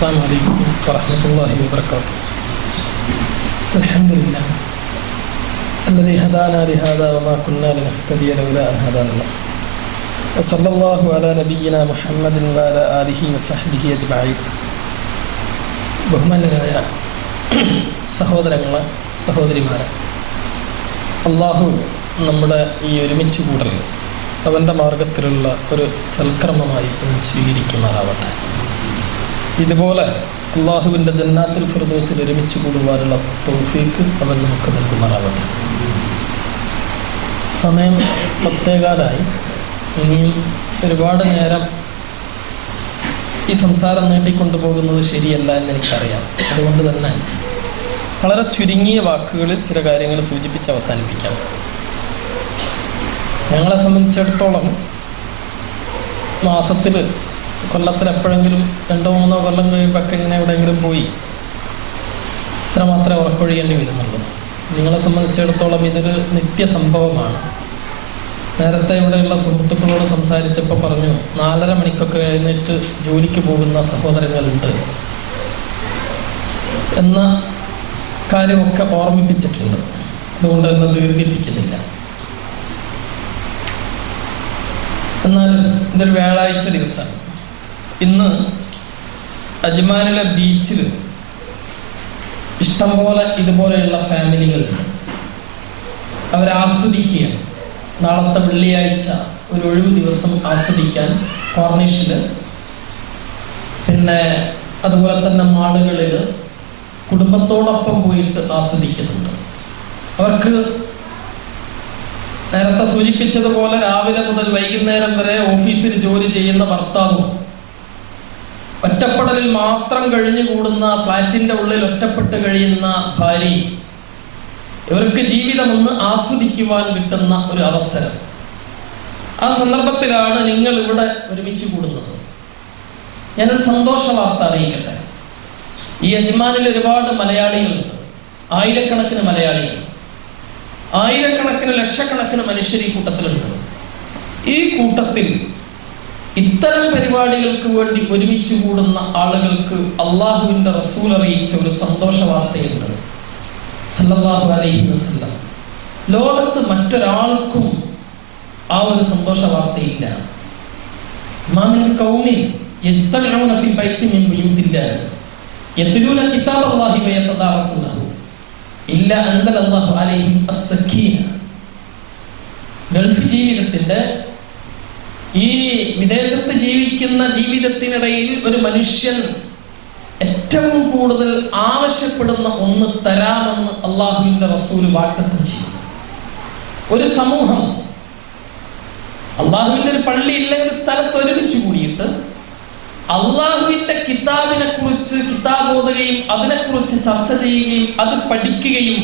السلام عليكم ورحمة الله وبركاته. الحمد لله الذي هدانا لهذا وما كنا لنهتدي لولا أن هدانا الله. وصلى الله على نبينا محمد وعلى آله وصحبه أجمعين. ബഹുമാന്യരായ സഹോദരങ്ങളെ സഹോദരിമാരെ, അള്ളാഹു നമ്മുടെ ഈ ഒരുമിച്ച് കൂടൽ അവൻ്റെ മാർഗത്തിലുള്ള ഒരു സൽക്കർമ്മമായി സ്വീകരിക്കുമാറാവട്ടെ. ഇതുപോലെ അള്ളാഹുവിൻ്റെ ജന്നാത്തുൽ ഫിർദൗസിൽ ഒരുമിച്ച് കൂടുവാനുള്ള തൗഫീക്ക് അവൻ നമുക്ക് നൽകുമാറാവട്ടെ. സമയം 10:15. ഇനിയും ഒരുപാട് നേരം ഈ സംസാരം നീട്ടിക്കൊണ്ടുപോകുന്നത് ശരിയല്ല എന്ന് എനിക്കറിയാം. അതുകൊണ്ട് തന്നെ വളരെ ചുരുങ്ങിയ വാക്കുകളിൽ ചില കാര്യങ്ങൾ സൂചിപ്പിച്ച് അവസാനിപ്പിക്കാം. ഞങ്ങളെ സംബന്ധിച്ചിടത്തോളം മാസത്തിൽ കൊല്ലത്തിൽ എപ്പോഴെങ്കിലും 2-3 കൊല്ലം കഴിയുമ്പോഴൊക്കെ ഇങ്ങനെ എവിടെയെങ്കിലും പോയി ഇത്ര മാത്രമേ ഉറക്കൊഴിയേണ്ടി വരുന്നുള്ളൂ. നിങ്ങളെ സംബന്ധിച്ചിടത്തോളം ഇതൊരു നിത്യസംഭവമാണ്. നേരത്തെ ഇവിടെയുള്ള സുഹൃത്തുക്കളോട് സംസാരിച്ചപ്പോൾ പറഞ്ഞു 4:30 മണിക്കൊക്കെ എഴുന്നേറ്റ് ജോലിക്ക് പോകുന്ന സഹോദരങ്ങളുണ്ട് എന്ന കാര്യമൊക്കെ ഓർമ്മിപ്പിച്ചിട്ടുണ്ട്. അതുകൊണ്ട് തന്നെ ദീർഘിപ്പിക്കുന്നില്ല. എന്നാലും ഇതൊരു വ്യാഴാഴ്ച ദിവസമാണ്. ഇന്ന് അജ്മാനിലെ ബീച്ചിൽ ഇഷ്ടംപോലെ ഇതുപോലെയുള്ള ഫാമിലികളുണ്ട്. അവരാസ്വദിക്കുകയാണ്. നാളത്തെ വെള്ളിയാഴ്ച ഒരു ഒഴിവ് ദിവസം ആസ്വദിക്കാൻ കോർണിഷിൽ, പിന്നെ അതുപോലെ തന്നെ മാളുകളിൽ കുടുംബത്തോടൊപ്പം പോയിട്ട് ആസ്വദിക്കുന്നുണ്ട്. അവർക്ക് നേരത്തെ സൂചിപ്പിച്ചതുപോലെ രാവിലെ മുതൽ വൈകുന്നേരം വരെ ഓഫീസിൽ ജോലി ചെയ്യുന്ന ഭർത്താവും ഒറ്റപ്പെടലിൽ മാത്രം കഴിഞ്ഞുകൂടുന്ന ഫ്ലാറ്റിൻ്റെ ഉള്ളിൽ ഒറ്റപ്പെട്ട് കഴിയുന്ന ഭാര്യയും, ഇവർക്ക് ജീവിതമൊന്ന് ആസ്വദിക്കുവാൻ കിട്ടുന്ന ഒരു അവസരം. ആ സന്ദർഭത്തിലാണ് നിങ്ങൾ ഇവിടെ ഒരുമിച്ച് കൂടുന്നത്. ഞാനൊരു സന്തോഷ വാർത്ത അറിയിക്കട്ടെ. ഈ അജ്മാനിൽ ഒരുപാട് മലയാളികളുണ്ട്. ആയിരക്കണക്കിന് മലയാളികൾ, ആയിരക്കണക്കിന് ലക്ഷക്കണക്കിന് മനുഷ്യർ ഈ കൂട്ടത്തിലുണ്ട്. ഈ കൂട്ടത്തിൽ ഇത്തരം പരിപാടികൾക്ക് വേണ്ടി ഒരുമിച്ച് കൂടുന്ന ആളുകൾക്ക് അള്ളാഹുവിൻ്റെ റസൂൽ അറിയിച്ച ഒരു സന്തോഷ വാർത്തയുണ്ട്. സല്ലല്ലാഹു അലൈഹി വസല്ലം. ലോകത്ത് മറ്റൊരാൾക്കും ആ ഒരു സന്തോഷ വാർത്തയില്ല. മാ മിൻ ഖൗമിൻ യജ്തമിഊന ഫി ബൈത്തിൻ മിൻ ബുയൂത്തില്ലാഹി യത്ലൂന കിതാബല്ലാഹി വയതദാറസൂനഹു ഇല്ല അൻസലല്ലാഹു അലൈഹിം അസ്സക്കീന. ഗൾഫ് ജീവിതത്തിൻ്റെ, ഈ വിദേശത്ത് ജീവിക്കുന്ന ജീവിതത്തിനിടയിൽ ഒരു മനുഷ്യൻ ഏറ്റവും കൂടുതൽ ആവശ്യപ്പെടുന്ന ഒന്ന് തരാമെന്ന് അള്ളാഹുവിൻ്റെ റസൂൽ വാഗ്ദത്തം ചെയ്യും. ഒരു സമൂഹം അള്ളാഹുവിൻ്റെ ഒരു പള്ളി ഇല്ലെങ്കിൽ സ്ഥലത്ത് ഒരുമിച്ച് കൂടിയിട്ട് അള്ളാഹുവിൻ്റെ കിതാബിനെ കുറിച്ച് കിതാബോധകയും അതിനെക്കുറിച്ച് ചർച്ച ചെയ്യുകയും അത് പഠിക്കുകയും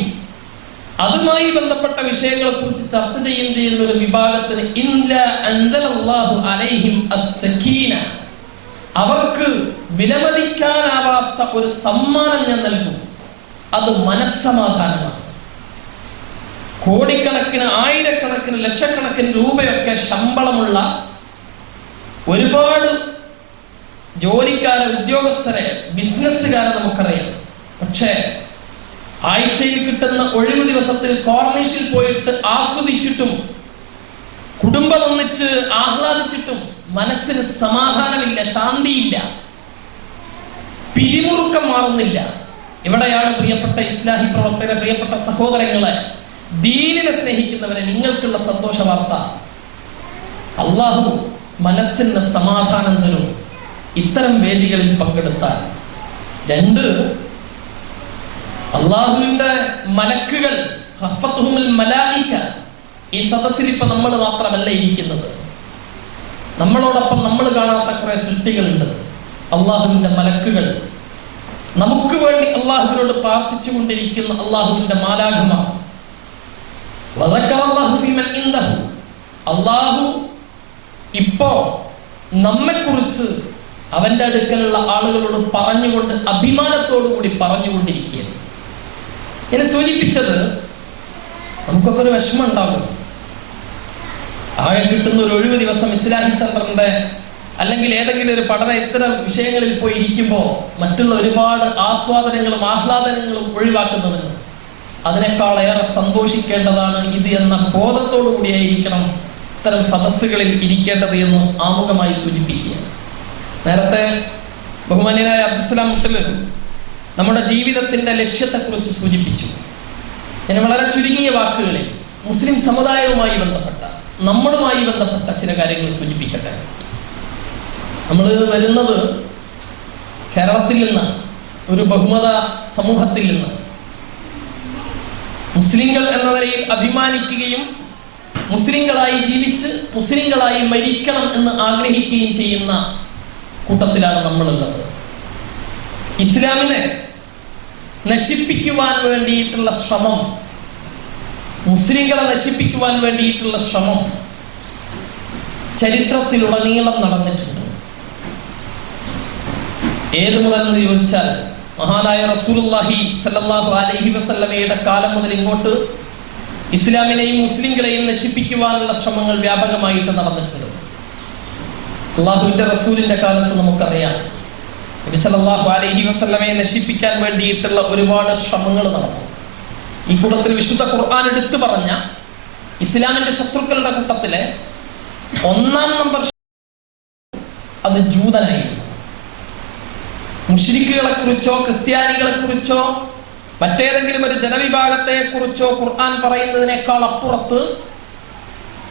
അതുമായി ബന്ധപ്പെട്ട വിഷയങ്ങളെ കുറിച്ച് ചർച്ച ചെയ്യുന്ന ഒരു വിഭാഗത്തിന് ഇല്ലാ അൻസലല്ലാഹു അലൈഹിം അസ്സക്കീന, അവർക്ക് വിലമതിക്കാനാവാത്ത ഒരു സമ്മാനം ഞാൻ നൽകും. അത് മനസ്സമാധാനമാണ്. കോടിക്കണക്കിന്, ആയിരക്കണക്കിന്, ലക്ഷക്കണക്കിന് രൂപയൊക്കെ ശമ്പളമുള്ള ഒരുപാട് ജോലിക്കാരെ, ഉദ്യോഗസ്ഥരെ, ബിസിനസ്സുകാരെ നമുക്കറിയാം. പക്ഷേ ആഴ്ചയിൽ കിട്ടുന്ന ഒഴിവ് ദിവസത്തിൽ കോർണിഷിൽ പോയിട്ട് ആസ്വദിച്ചിട്ടും കുടുംബം ഒന്നിച്ച് ആഹ്ലാദിച്ചിട്ടും മനസ്സിന് സമാധാനമില്ല, ശാന്തിയില്ല, പിരിമുറുക്കം മാറുന്നില്ല. ഇവിടെയാണ് പ്രിയപ്പെട്ട ഇസ്ലാഹി പ്രവർത്തകരെ, പ്രിയപ്പെട്ട സഹോദരങ്ങളെ, ദീനിനെ സ്നേഹിക്കുന്നവരെ, നിങ്ങൾക്കുള്ള സന്തോഷ വാർത്ത. അള്ളാഹു മനസ്സിന് സമാധാനം തരും ഇത്തരം വേദികളിൽ പങ്കെടുത്താൽ. 2, അള്ളാഹുവിൻ്റെ മലക്കുകൾ, ഹഫത്തുഹുൽ മലായിക, ഈ സദസ്സിൽ ഇപ്പം നമ്മൾ മാത്രമല്ല ഇരിക്കുന്നത്. നമ്മളോടൊപ്പം നമ്മൾ കാണാത്ത കുറേ സൃഷ്ടികളുണ്ട്. അള്ളാഹുവിൻ്റെ മലക്കുകൾ, നമുക്ക് വേണ്ടി അള്ളാഹുവിനോട് പ്രാർത്ഥിച്ചു കൊണ്ടിരിക്കുന്ന അള്ളാഹുവിൻ്റെ മാലാഖമാർ. അള്ളാഹു ഇപ്പോ നമ്മെക്കുറിച്ച് അവൻ്റെ അടുക്കലുള്ള ആളുകളോട് പറഞ്ഞുകൊണ്ട്, അഭിമാനത്തോടു കൂടി പറഞ്ഞുകൊണ്ടിരിക്കുകയാണ്. ഞാൻ സൂചിപ്പിച്ചത്, നമുക്കൊക്കെ ഒരു വിഷമം ഉണ്ടാകും. ആകെ കിട്ടുന്ന ഒരു ഒഴിവ് ദിവസം ഇസ്ലാഹിക് സെന്ററിൻ്റെ അല്ലെങ്കിൽ ഏതെങ്കിലും ഒരു പഠന ഇത്തരം വിഷയങ്ങളിൽ പോയി ഇരിക്കുമ്പോൾ മറ്റുള്ള ഒരുപാട് ആസ്വാദനങ്ങളും ആഹ്ലാദനങ്ങളും ഒഴിവാക്കുന്നതിന് അതിനേക്കാളേറെ സന്തോഷിക്കേണ്ടതാണ് ഇത് എന്ന ബോധത്തോടു കൂടിയായിരിക്കണം ഇത്തരം സദസ്സുകളിൽ ഇരിക്കേണ്ടത് എന്ന് ആമുഖമായി സൂചിപ്പിക്കുക. നേരത്തെ ബഹുമാന്യനായ അബ്ദുസ്സലാം മുത്തല് നമ്മുടെ ജീവിതത്തിൻ്റെ ലക്ഷ്യത്തെക്കുറിച്ച് സൂചിപ്പിച്ചു. ഞാൻ വളരെ ചുരുങ്ങിയ വാക്കുകളിൽ മുസ്ലിം സമുദായവുമായി ബന്ധപ്പെട്ട നമ്മളുമായി ബന്ധപ്പെട്ട ചില കാര്യങ്ങൾ സൂചിപ്പിക്കട്ടെ. നമ്മൾ വരുന്നത് കേരളത്തിൽ നിന്നാണ്, ഒരു ബഹുമത സമൂഹത്തിൽ നിന്നാണ്. മുസ്ലിങ്ങൾ എന്ന നിലയിൽ അഭിമാനിക്കുകയും മുസ്ലിങ്ങളായി ജീവിച്ച് മുസ്ലിങ്ങളായി മരിക്കണം എന്ന് ആഗ്രഹിക്കുകയും ചെയ്യുന്ന കൂട്ടത്തിലാണ് നമ്മളുള്ളത്. ഇസ്ലാമിനെ നശിപ്പിക്കുവാൻ വേണ്ടിയിട്ടുള്ള ശ്രമം, മുസ്ലിങ്ങളെ നശിപ്പിക്കുവാൻ വേണ്ടിയിട്ടുള്ള ശ്രമം ചരിത്രത്തിലുടനീളം നടന്നിട്ടുണ്ട്. ഏതു മുതലെന്ന് ചോദിച്ചാൽ മഹാനായ റസൂലുള്ളാഹി സ്വല്ലല്ലാഹു അലൈഹി വസല്ലമയുടെ കാലം മുതൽ ഇങ്ങോട്ട് ഇസ്ലാമിനെയും മുസ്ലിങ്ങളെയും നശിപ്പിക്കുവാനുള്ള ശ്രമങ്ങൾ വ്യാപകമായിട്ട് നടന്നിട്ടുണ്ട്. അള്ളാഹുവിന്റെ റസൂലിന്റെ കാലത്ത് നമുക്കറിയാം നബി സല്ലല്ലാഹു അലൈഹി വസല്ലമയെ നശിപ്പിക്കാൻ വേണ്ടിയിട്ടുള്ള ഒരുപാട് ശ്രമങ്ങൾ നടന്നു. ഈ കൂട്ടത്തിൽ വിശുദ്ധ ഖുർആൻ എടുത്തു പറഞ്ഞ ഇസ്ലാമിന്റെ ശത്രുക്കളുടെ കൂട്ടത്തിലെ 1-ാം നമ്പർ അത് ജൂതനായിരുന്നു. മുശ്രിക്കുകളെ കുറിച്ചോ ക്രിസ്ത്യാനികളെ കുറിച്ചോ മറ്റേതെങ്കിലും ഒരു ജനവിഭാഗത്തെ കുറിച്ചോ ഖുർആൻ പറയുന്നതിനേക്കാൾ അപ്പുറത്ത്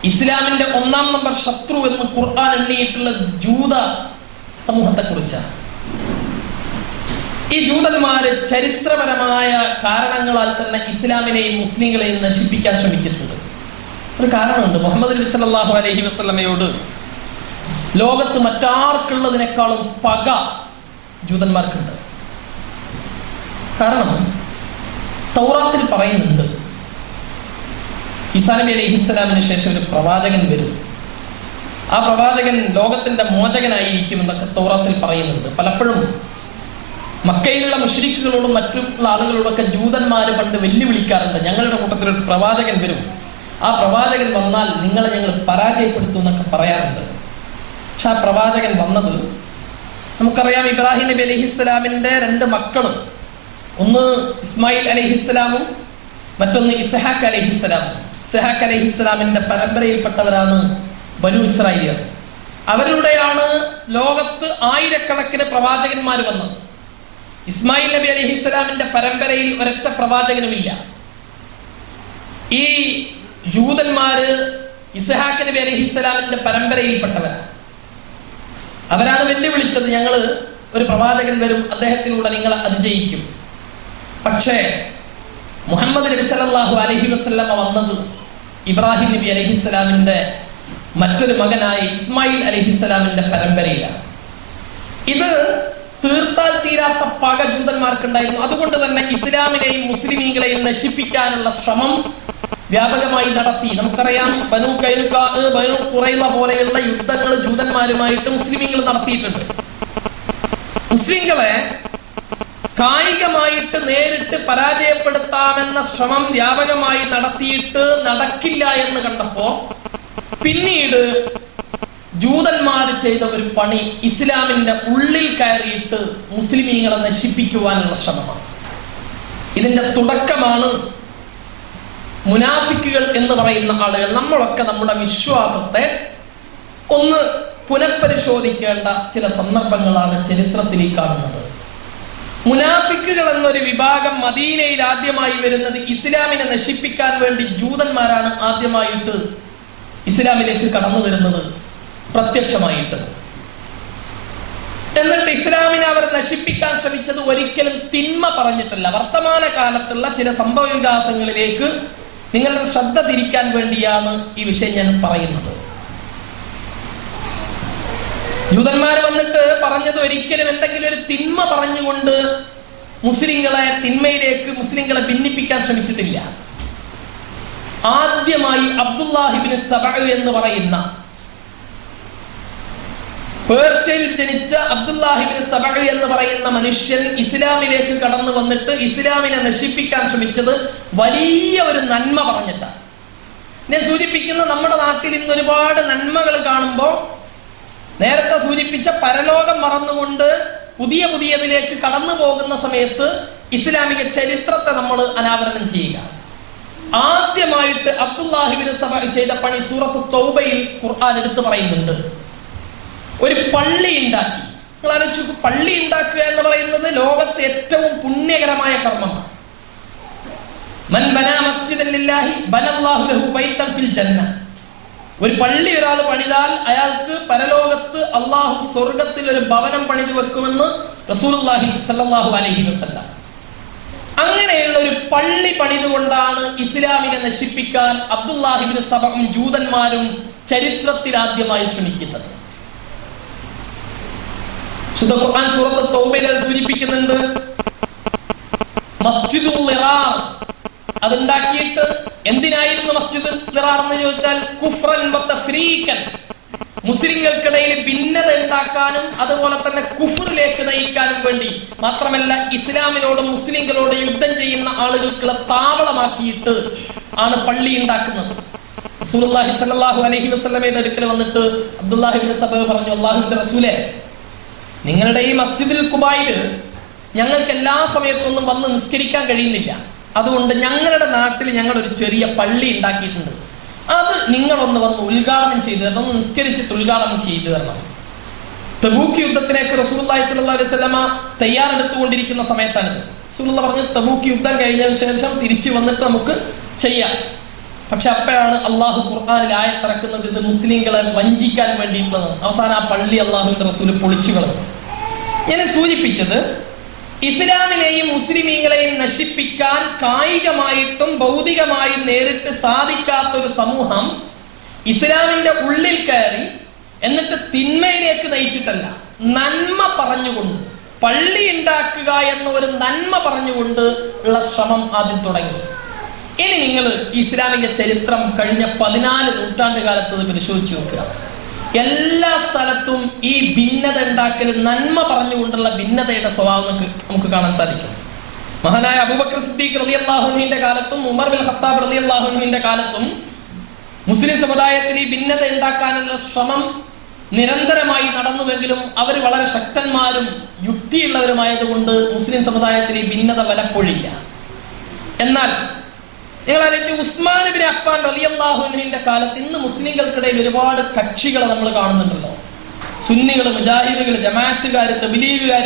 ഇസ്ലാമിന്റെ 1-ാം നമ്പർ ശത്രു എന്ന് ഖുർആൻ എണ്ണിയിട്ടുള്ള ജൂത സമൂഹത്തെ കുറിച്ചാണ്. ഈ ജൂതന്മാര് ചരിത്രപരമായ കാരണങ്ങളാൽ തന്നെ ഇസ്ലാമിനെയും മുസ്ലിങ്ങളെയും നശിപ്പിക്കാൻ ശ്രമിച്ചിട്ടുണ്ട്. ഒരു കാരണമുണ്ട്. മുഹമ്മദ് നബി സല്ലല്ലാഹു അലൈഹി വസല്ലമയോട് ലോകത്ത് മറ്റാർക്കുള്ളതിനേക്കാളും പക ജൂതന്മാർക്കുണ്ട്. കാരണം തൗറാത്തിൽ പറയുന്നുണ്ട് ഈസാ നബി അലൈഹിസ്സലാമിന് ശേഷം ഒരു പ്രവാചകൻ വരും, ആ പ്രവാചകൻ ലോകത്തിന്റെ മോചകനായിരിക്കും എന്നൊക്കെ തൗറാത്തിൽ പറയുന്നുണ്ട്. പലപ്പോഴും മക്കയിലുള്ള മുശ്രിക്കുകളോടും മറ്റുള്ള ആളുകളോടൊക്കെ ജൂതന്മാര് പണ്ട് വെല്ലുവിളിക്കാറുണ്ട്, ഞങ്ങളുടെ കൂട്ടത്തിൽ ഒരു പ്രവാചകൻ വരും, ആ പ്രവാചകൻ വന്നാൽ നിങ്ങളെ ഞങ്ങൾ പരാജയപ്പെടുത്തും എന്നൊക്കെ പറയാറുണ്ട്. പക്ഷെ ആ പ്രവാചകൻ വന്നത് നമുക്കറിയാം. ഇബ്രാഹിം നബി അലൈഹിസ്സലാമിന്റെ 2 മക്കള്, ഒന്ന് ഇസ്മായിൽ അലൈഹിസ്സലാമും മറ്റൊന്ന് ഇസ്ഹാഖ് അലൈഹിസ്സലാമും. ഇസ്ഹാഖ് അലൈഹിസ്സലാമിന്റെ പരമ്പരയിൽപ്പെട്ടവരാണ് ബനു ഇസ്രായേലിയർ. അവരിലൂടെയാണ് ലോകത്ത് ആയിരക്കണക്കിന് പ്രവാചകന്മാർ വന്നത്. ഇസ്മായിൽ നബി അലൈഹിസ്സലാമിന്റെ പരമ്പരയിൽ ഒരൊറ്റ പ്രവാചകനുമില്ല. ഈ ജൂതന്മാര് ഇസ്ഹാഖ് നബി അലൈഹിസ്സലാമിന്റെ പരമ്പരയിൽപ്പെട്ടവരാണ്. അവരാണ് വെല്ലുവിളിച്ചത്, ഞങ്ങൾ ഒരു പ്രവാചകൻ വരും, അദ്ദേഹത്തിലൂടെ നിങ്ങളെ അതിജയിക്കും. പക്ഷേ മുഹമ്മദ് നബി സല്ലല്ലാഹു അലൈഹി വസല്ലമ വന്നത് ഇബ്രാഹിം നബി അലൈഹിസ്സലാമിന്റെ മറ്റൊരു മകനായ ഇസ്മായിൽ അലൈഹിസ്സലാമിന്റെ പരമ്പരയിലാണ്. ഇത് തീർത്താൽ തീരാത്ത പക ജൂതന്മാർക്കുണ്ടായിരുന്നു. അതുകൊണ്ട് തന്നെ ഇസ്ലാമിനെയും മുസ്ലിമീങ്ങളെയും നശിപ്പിക്കാനുള്ള ശ്രമം വ്യാപകമായി നടത്തി. നമുക്കറിയാം, ബനു കൈനുഖാ, ബനു ഖുറൈള പോലെയുള്ള യുദ്ധങ്ങൾ ജൂതന്മാരുമായിട്ട് മുസ്ലിമീങ്ങൾ നടത്തിയിട്ടുണ്ട്. മുസ്ലിങ്ങളെ കായികമായിട്ട് നേരിട്ട് പരാജയപ്പെടുത്താമെന്ന ശ്രമം വ്യാപകമായി നടത്തിയിട്ട് നടക്കില്ല എന്ന് കണ്ടപ്പോ പിന്നീട് ജൂതന്മാർ ചെയ്ത ഒരു പണി ഇസ്ലാമിന്റെ ഉള്ളിൽ കയറിയിട്ട് മുസ്ലിമീങ്ങളെ നശിപ്പിക്കുവാനുള്ള ശ്രമമാണ്. ഇതിന്റെ തുടക്കമാണ് മുനാഫിക്കുകൾ എന്ന് പറയുന്ന ആളുകൾ. നമ്മളൊക്കെ നമ്മുടെ വിശ്വാസത്തെ ഒന്ന് പുനഃപരിശോധിക്കേണ്ട ചില സന്ദർഭങ്ങളാണ് ചരിത്രത്തിൽ ഈ കാണുന്നത്. മുനാഫിക്കുകൾ എന്നൊരു വിഭാഗം മദീനയിൽ ആദ്യമായി വരുന്നത് ഇസ്ലാമിനെ നശിപ്പിക്കാൻ വേണ്ടി ജൂതന്മാരാണ് ആദ്യമായിട്ട് ഇസ്ലാമിലേക്ക് കടന്നു വരുന്നത് പ്രത്യക്ഷമായിട്ട്. എന്നിട്ട് ഇസ്ലാമിനെ അവർ നശിപ്പിക്കാൻ ശ്രമിച്ചത് ഒരിക്കലും തിന്മ പറഞ്ഞിട്ടല്ല. വർത്തമാന കാലത്തുള്ള ചില സംഭവ വികാസങ്ങളിലേക്ക് നിങ്ങളുടെ ശ്രദ്ധ തിരിക്കാൻ വേണ്ടിയാണ് ഈ വിഷയം ഞാൻ പറയുന്നത്. ജൂതന്മാർ വന്നിട്ട് പറഞ്ഞത് ഒരിക്കലും എന്തെങ്കിലും ഒരു തിന്മ പറഞ്ഞുകൊണ്ട് മുസ്ലിങ്ങളെ തിന്മയിലേക്ക് മുസ്ലിങ്ങളെ ഭിന്നിപ്പിക്കാൻ ശ്രമിച്ചിട്ടില്ല. ആദ്യമായി അബ്ദുല്ലാഹിബ്നു സബഅ എന്ന് പറയുന്ന പേർഷ്യയിൽ ജനിച്ച അബ്ദുല്ലാഹിബ്നു സബഅ എന്ന് പറയുന്ന മനുഷ്യൻ ഇസ്ലാമിലേക്ക് കടന്നു വന്നിട്ട് ഇസ്ലാമിനെ നശിപ്പിക്കാൻ ശ്രമിച്ചത് വലിയ ഒരു നന്മ പറഞ്ഞിട്ടാണ്. ഞാൻ സൂചിപ്പിക്കുന്ന നമ്മുടെ നാട്ടിൽ ഇന്ന് ഒരുപാട് നന്മകൾ കാണുമ്പോൾ നേരത്തെ സൂചിപ്പിച്ച പരലോകം മറന്നുകൊണ്ട് പുതിയതിലേക്ക് കടന്നു പോകുന്ന സമയത്ത് ഇസ്ലാമിക ചരിത്രത്തെ നമ്മൾ അനാവരണം ചെയ്യുക. ആദ്യമായിട്ട് അബ്ദുല്ലാഹി ഇബ്നു സബഅ ചെയ്ത പണി സൂറത്തു തൗബയിൽ ഖുർആൻ എടുത്തു പറയുന്നുണ്ട്. ഒരു പള്ളി ഉണ്ടാക്കി. നിങ്ങൾ ആലോചിച്ചു, പള്ളി ഉണ്ടാക്കുക എന്ന് പറയുന്നത് ലോകത്തെ ഏറ്റവും പുണ്യകരമായ കർമ്മമാണ്. മൻ ബനാ മസ്ജിദൻ ലില്ലാഹി ബനല്ലാഹു ലഹു ബൈതൻ ഫിൽ ജന്ന. ഒരു പള്ളി ഒരാൾ പണിതാൽ അയാൾക്ക് പരലോകത്ത് അള്ളാഹു സ്വർഗത്തിൽ ഒരു ഭവനം പണിതു വെക്കുമെന്ന് റസൂലുള്ളാഹി സ്വല്ലല്ലാഹു അലൈഹി വസല്ലം. അങ്ങനെയുള്ള ഒരു പള്ളി പണിതുകൊണ്ടാണ് ഇസ്ലാമിനെ നശിപ്പിക്കാൻ അബ്ദുല്ലാഹി ഇബ്നു സബഉം ജൂതന്മാരും ചരിത്രത്തിൽ ആദ്യമായി ശ്രമിക്കുന്നത്. ശുദ്ധ ഖുർആൻ സൂറത്ത് തൗബയിൽ സൂചിപ്പിക്കുന്നുണ്ട്. മസ്ജിദുൽ ളിറാർ അതുണ്ടാക്കിയിട്ട് എന്തിനായിരുന്നു മസ്ജിദുൽ ളിറാർ എന്ന് ചോദിച്ചാൽ കുഫ്റൻ വ തഫ്രീഖൻ, മുസ്ലിങ്ങൾക്കിടയിൽ ഭിന്നത ഉണ്ടാക്കാനും അതുപോലെ തന്നെ കുഫറിലേക്ക് നയിക്കാനും വേണ്ടി, മാത്രമല്ല ഇസ്ലാമിനോടും മുസ്ലിങ്ങളോടും യുദ്ധം ചെയ്യുന്ന ആളുകൾക്കുള്ള താവളമാക്കിയിട്ട് ആണ് പള്ളി ഉണ്ടാക്കുന്നത്. റസൂലുള്ളാഹി സ്വല്ലല്ലാഹു അലൈഹി വസല്ലമയുടെ അടുക്കൽ വന്നിട്ട് അബ്ദുല്ലാഹി ഇബ്നു സബഅ പറഞ്ഞു, അല്ലാഹുവിന്റെ റസൂലേ, നിങ്ങളുടെ ഈ മസ്ജിദുൽ ഖുബായിൽ ഞങ്ങൾക്ക് എല്ലാ സമയത്തൊന്നും വന്ന് നിസ്കരിക്കാൻ കഴിയുന്നില്ല. അതുകൊണ്ട് ഞങ്ങളുടെ നാട്ടിൽ ഞങ്ങൾ ഒരു ചെറിയ പള്ളി ഉണ്ടാക്കിയിട്ടുണ്ട്. അത് നിങ്ങളൊന്ന് വന്ന് ഉദ്ഘാടനം ചെയ്തു തരണം, ഒന്ന് നിസ്കരിച്ചിട്ട് ഉദ്ഘാടനം ചെയ്തു തരണം. തബൂക്ക് യുദ്ധത്തിലേക്ക് റസൂലുള്ളാഹി സ്വല്ലല്ലാഹു അലൈഹി വസല്ലമ തയ്യാറെടുത്തുകൊണ്ടിരിക്കുന്ന സമയത്താണിത്. റസൂലുള്ളാഹി പറഞ്ഞു, തബൂക്ക് യുദ്ധം കഴിഞ്ഞതിന് ശേഷം തിരിച്ചു വന്നിട്ട് നമുക്ക് ചെയ്യാം. പക്ഷെ അപ്പോഴാണ് അള്ളാഹു ഖുർആനിൽ ആയത്തിറക്കുന്നത്, ഇത് മുസ്ലിങ്ങളെ വഞ്ചിക്കാൻ വേണ്ടിയിട്ടുള്ളത്. അവസാനം ആ പള്ളി അള്ളാഹുവിന്റെ റസൂൽ പൊളിച്ചു കളഞ്ഞു. ഞാൻ സൂചിപ്പിച്ചത്, ഇസ്ലാമിനെയും മുസ്ലിമീങ്ങളെയും നശിപ്പിക്കാൻ കായികമായിട്ടും ഭൗതികമായും നേരിട്ട് സാധിക്കാത്തൊരു സമൂഹം ഇസ്ലാമിന്റെ ഉള്ളിൽ കയറി എന്നിട്ട് തിന്മയിലേക്ക് നയിച്ചിട്ടല്ല, നന്മ പറഞ്ഞുകൊണ്ട് പള്ളി ഉണ്ടാക്കുക എന്ന ഒരു നന്മ പറഞ്ഞുകൊണ്ട് ഉള്ള ശ്രമം ആദ്യം തുടങ്ങി. ഇനി നിങ്ങൾ ഇസ്ലാമിക ചരിത്രം കഴിഞ്ഞ 14 നൂറ്റാണ്ട് കാലത്ത് പരിശോധിച്ച് നോക്കുക. എല്ലാ സ്ഥലത്തും ഈ ഭിന്നത ഉണ്ടാക്കൽ, നന്മ പറഞ്ഞുകൊണ്ടുള്ള ഭിന്നതയുടെ സ്വഭാവം നമുക്ക് കാണാൻ സാധിക്കും. മഹാനായ അബൂബക്കർ സിദ്ദീഖ് റളിയല്ലാഹു അൻഹുവിന്റെ കാലത്തും ഉമർ ബിൻ ഖത്താബ് റളിയല്ലാഹു അൻഹുവിന്റെ കാലത്തും മുസ്ലിം സമുദായത്തിൽ ഈ ഭിന്നത ഉണ്ടാക്കാനുള്ള ശ്രമം നിരന്തരമായി നടന്നുവെങ്കിലും അവർ വളരെ ശക്തന്മാരും യുക്തിയുള്ളവരുമായതുകൊണ്ട് മുസ്ലിം സമുദായത്തിൽ ഈ ഭിന്നത വലപ്പൊഴില്ല. എന്നാൽ നിങ്ങൾ ആലോചിച്ച്, ഉസ്മാൻ ഇബ്നു അഫ്ഫാൻ റളിയല്ലാഹു അൻഹുവിന്റെ കാലത്ത് ഇന്ന് മുസ്ലിങ്ങൾക്കിടയിൽ ഒരുപാട് കക്ഷികളെ നമ്മൾ കാണുന്നുണ്ടല്ലോ. സുന്നികൾ, മുജാഹിദുകൾ, ജമാഅത്തുകാർ, തബ്ലീഗുകാർ,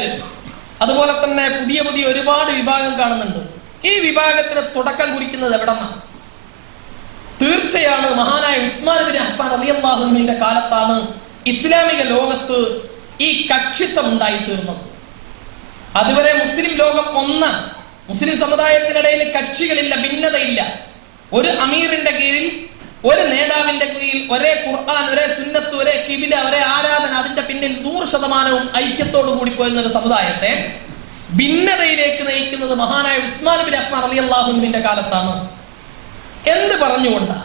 അതുപോലെ തന്നെ പുതിയ ഒരുപാട് വിഭാഗം കാണുന്നുണ്ട്. ഈ വിഭാഗത്തിന് തുടക്കം കുറിക്കുന്നത് എവിടെന്നാണ്? തീർച്ചയാണ് മഹാനായ ഉസ്മാൻ ഇബ്നു അഫ്ഫാൻ റളിയല്ലാഹു അൻഹുവിന്റെ കാലത്താണ് ഇസ്ലാമിക ലോകത്ത് ഈ കക്ഷിത്വം ഉണ്ടായി തീർന്നത്. അതുവരെ മുസ്ലിം ലോകം ഒന്നാണ്. മുസ്ലിം സമുദായത്തിനിടയിൽ കക്ഷികളില്ല, ഭിന്നതയില്ല. ഒരു അമീറിന്റെ കീഴിൽ, ഒരു നേതാവിന്റെ കീഴിൽ ഒരേ ഖുർആൻ, ഒരേ സുന്നത്ത്, ഒരേ കിബില, ഒരേ ആരാധന, അതിന്റെ പിന്നിൽ 100% ഐക്യത്തോടു കൂടി പോയിരുന്ന ഒരു സമുദായത്തെ ഭിന്നതയിലേക്ക് നയിക്കുന്നത് മഹാനായ ഉസ്മാൻ ഇബ്നു അഫ്ഫാൻ റളിയല്ലാഹു അൻഹുവിന്റെ കാലത്താണ്. എന്ത് പറഞ്ഞുകൊണ്ടാ?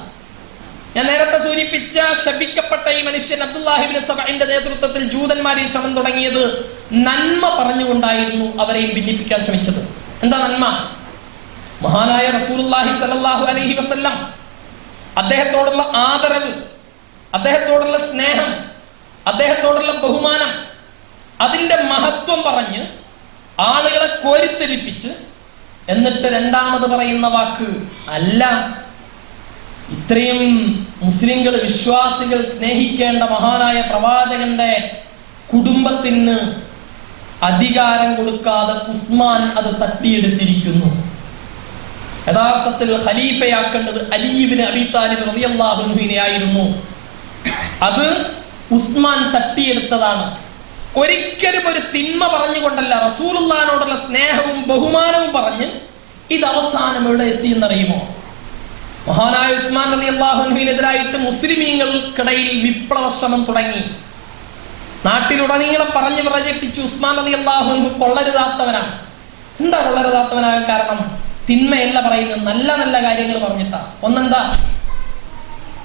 ഞാൻ നേരത്തെ സൂചിപ്പിച്ച ശപിക്കപ്പെട്ട ഈ മനുഷ്യൻ അബ്ദുല്ലാഹി ഇബ്നു സബഇന്റെ നേതൃത്വത്തിൽ ജൂതന്മാർ ഈ ശ്രമം തുടങ്ങിയത് നന്മ പറഞ്ഞുകൊണ്ടായിരുന്നു അവരെയും ഭിന്നിപ്പിക്കാൻ ശ്രമിച്ചത്. എന്താ നന്മ? മഹാനായ റസൂലുള്ളാഹി സ്വല്ലല്ലാഹു അലൈഹി വസല്ലം, അദ്ദേഹത്തോടുള്ള ആദരവ്, അദ്ദേഹത്തോടുള്ള സ്നേഹം, അദ്ദേഹത്തോടുള്ള ബഹുമാനം, അതിന്റെ മഹത്വം പറഞ്ഞ് ആളുകളെ കോരിത്തെരിപ്പിച്ച് എന്നിട്ട് രണ്ടാമത് പറയുന്ന വാക്ക് അല്ല, ഇത്രയും മുസ്ലിങ്ങൾ, വിശ്വാസികൾ സ്നേഹിക്കേണ്ട മഹാനായ പ്രവാചകന്റെ കുടുംബത്തിന് അധികാരം കൊടുക്കാതെ ഉസ്മാൻ അത് തട്ടിയെടുത്തിരിക്കുന്നു. യഥാർത്ഥത്തിൽ ഖലീഫയാക്കേണ്ടത് അലി ഇബ്നു അബീ താലിബ് റളിയല്ലാഹു അൻഹുവിനെ ആയിരുന്നു. അത് ഉസ്മാൻ തട്ടിയെടുത്തതാണ്. ഒരിക്കലും ഒരു തിന്മ പറഞ്ഞുകൊണ്ടല്ല, റസൂലുള്ളാഹിനോടുള്ള സ്നേഹവും ബഹുമാനവും പറഞ്ഞ് ഇത് അവസാനം എവിടെ എത്തിയെന്നറിയുമോ? മഹാനായ ഉസ്മാൻ റളിയല്ലാഹു അൻഹുവിനെതിരായിട്ട് മുസ്ലിമീങ്ങൾക്കിടയിൽ വിപ്ലവ ശ്രമം തുടങ്ങി. നാട്ടിലുടനീളം പറഞ്ഞ് പ്രചരിപ്പിച്ചു ഉസ്മാൻ റളിയല്ലാഹു അൻഹു കൊള്ളരുതാത്തവനാണ്. എന്താ കൊള്ളരുതാത്തവനാകാൻ കാരണം? തിന്മയല്ല പറയുന്നത്, നല്ല നല്ല കാര്യങ്ങൾ പറഞ്ഞിട്ടാ. ഒന്നെന്താ?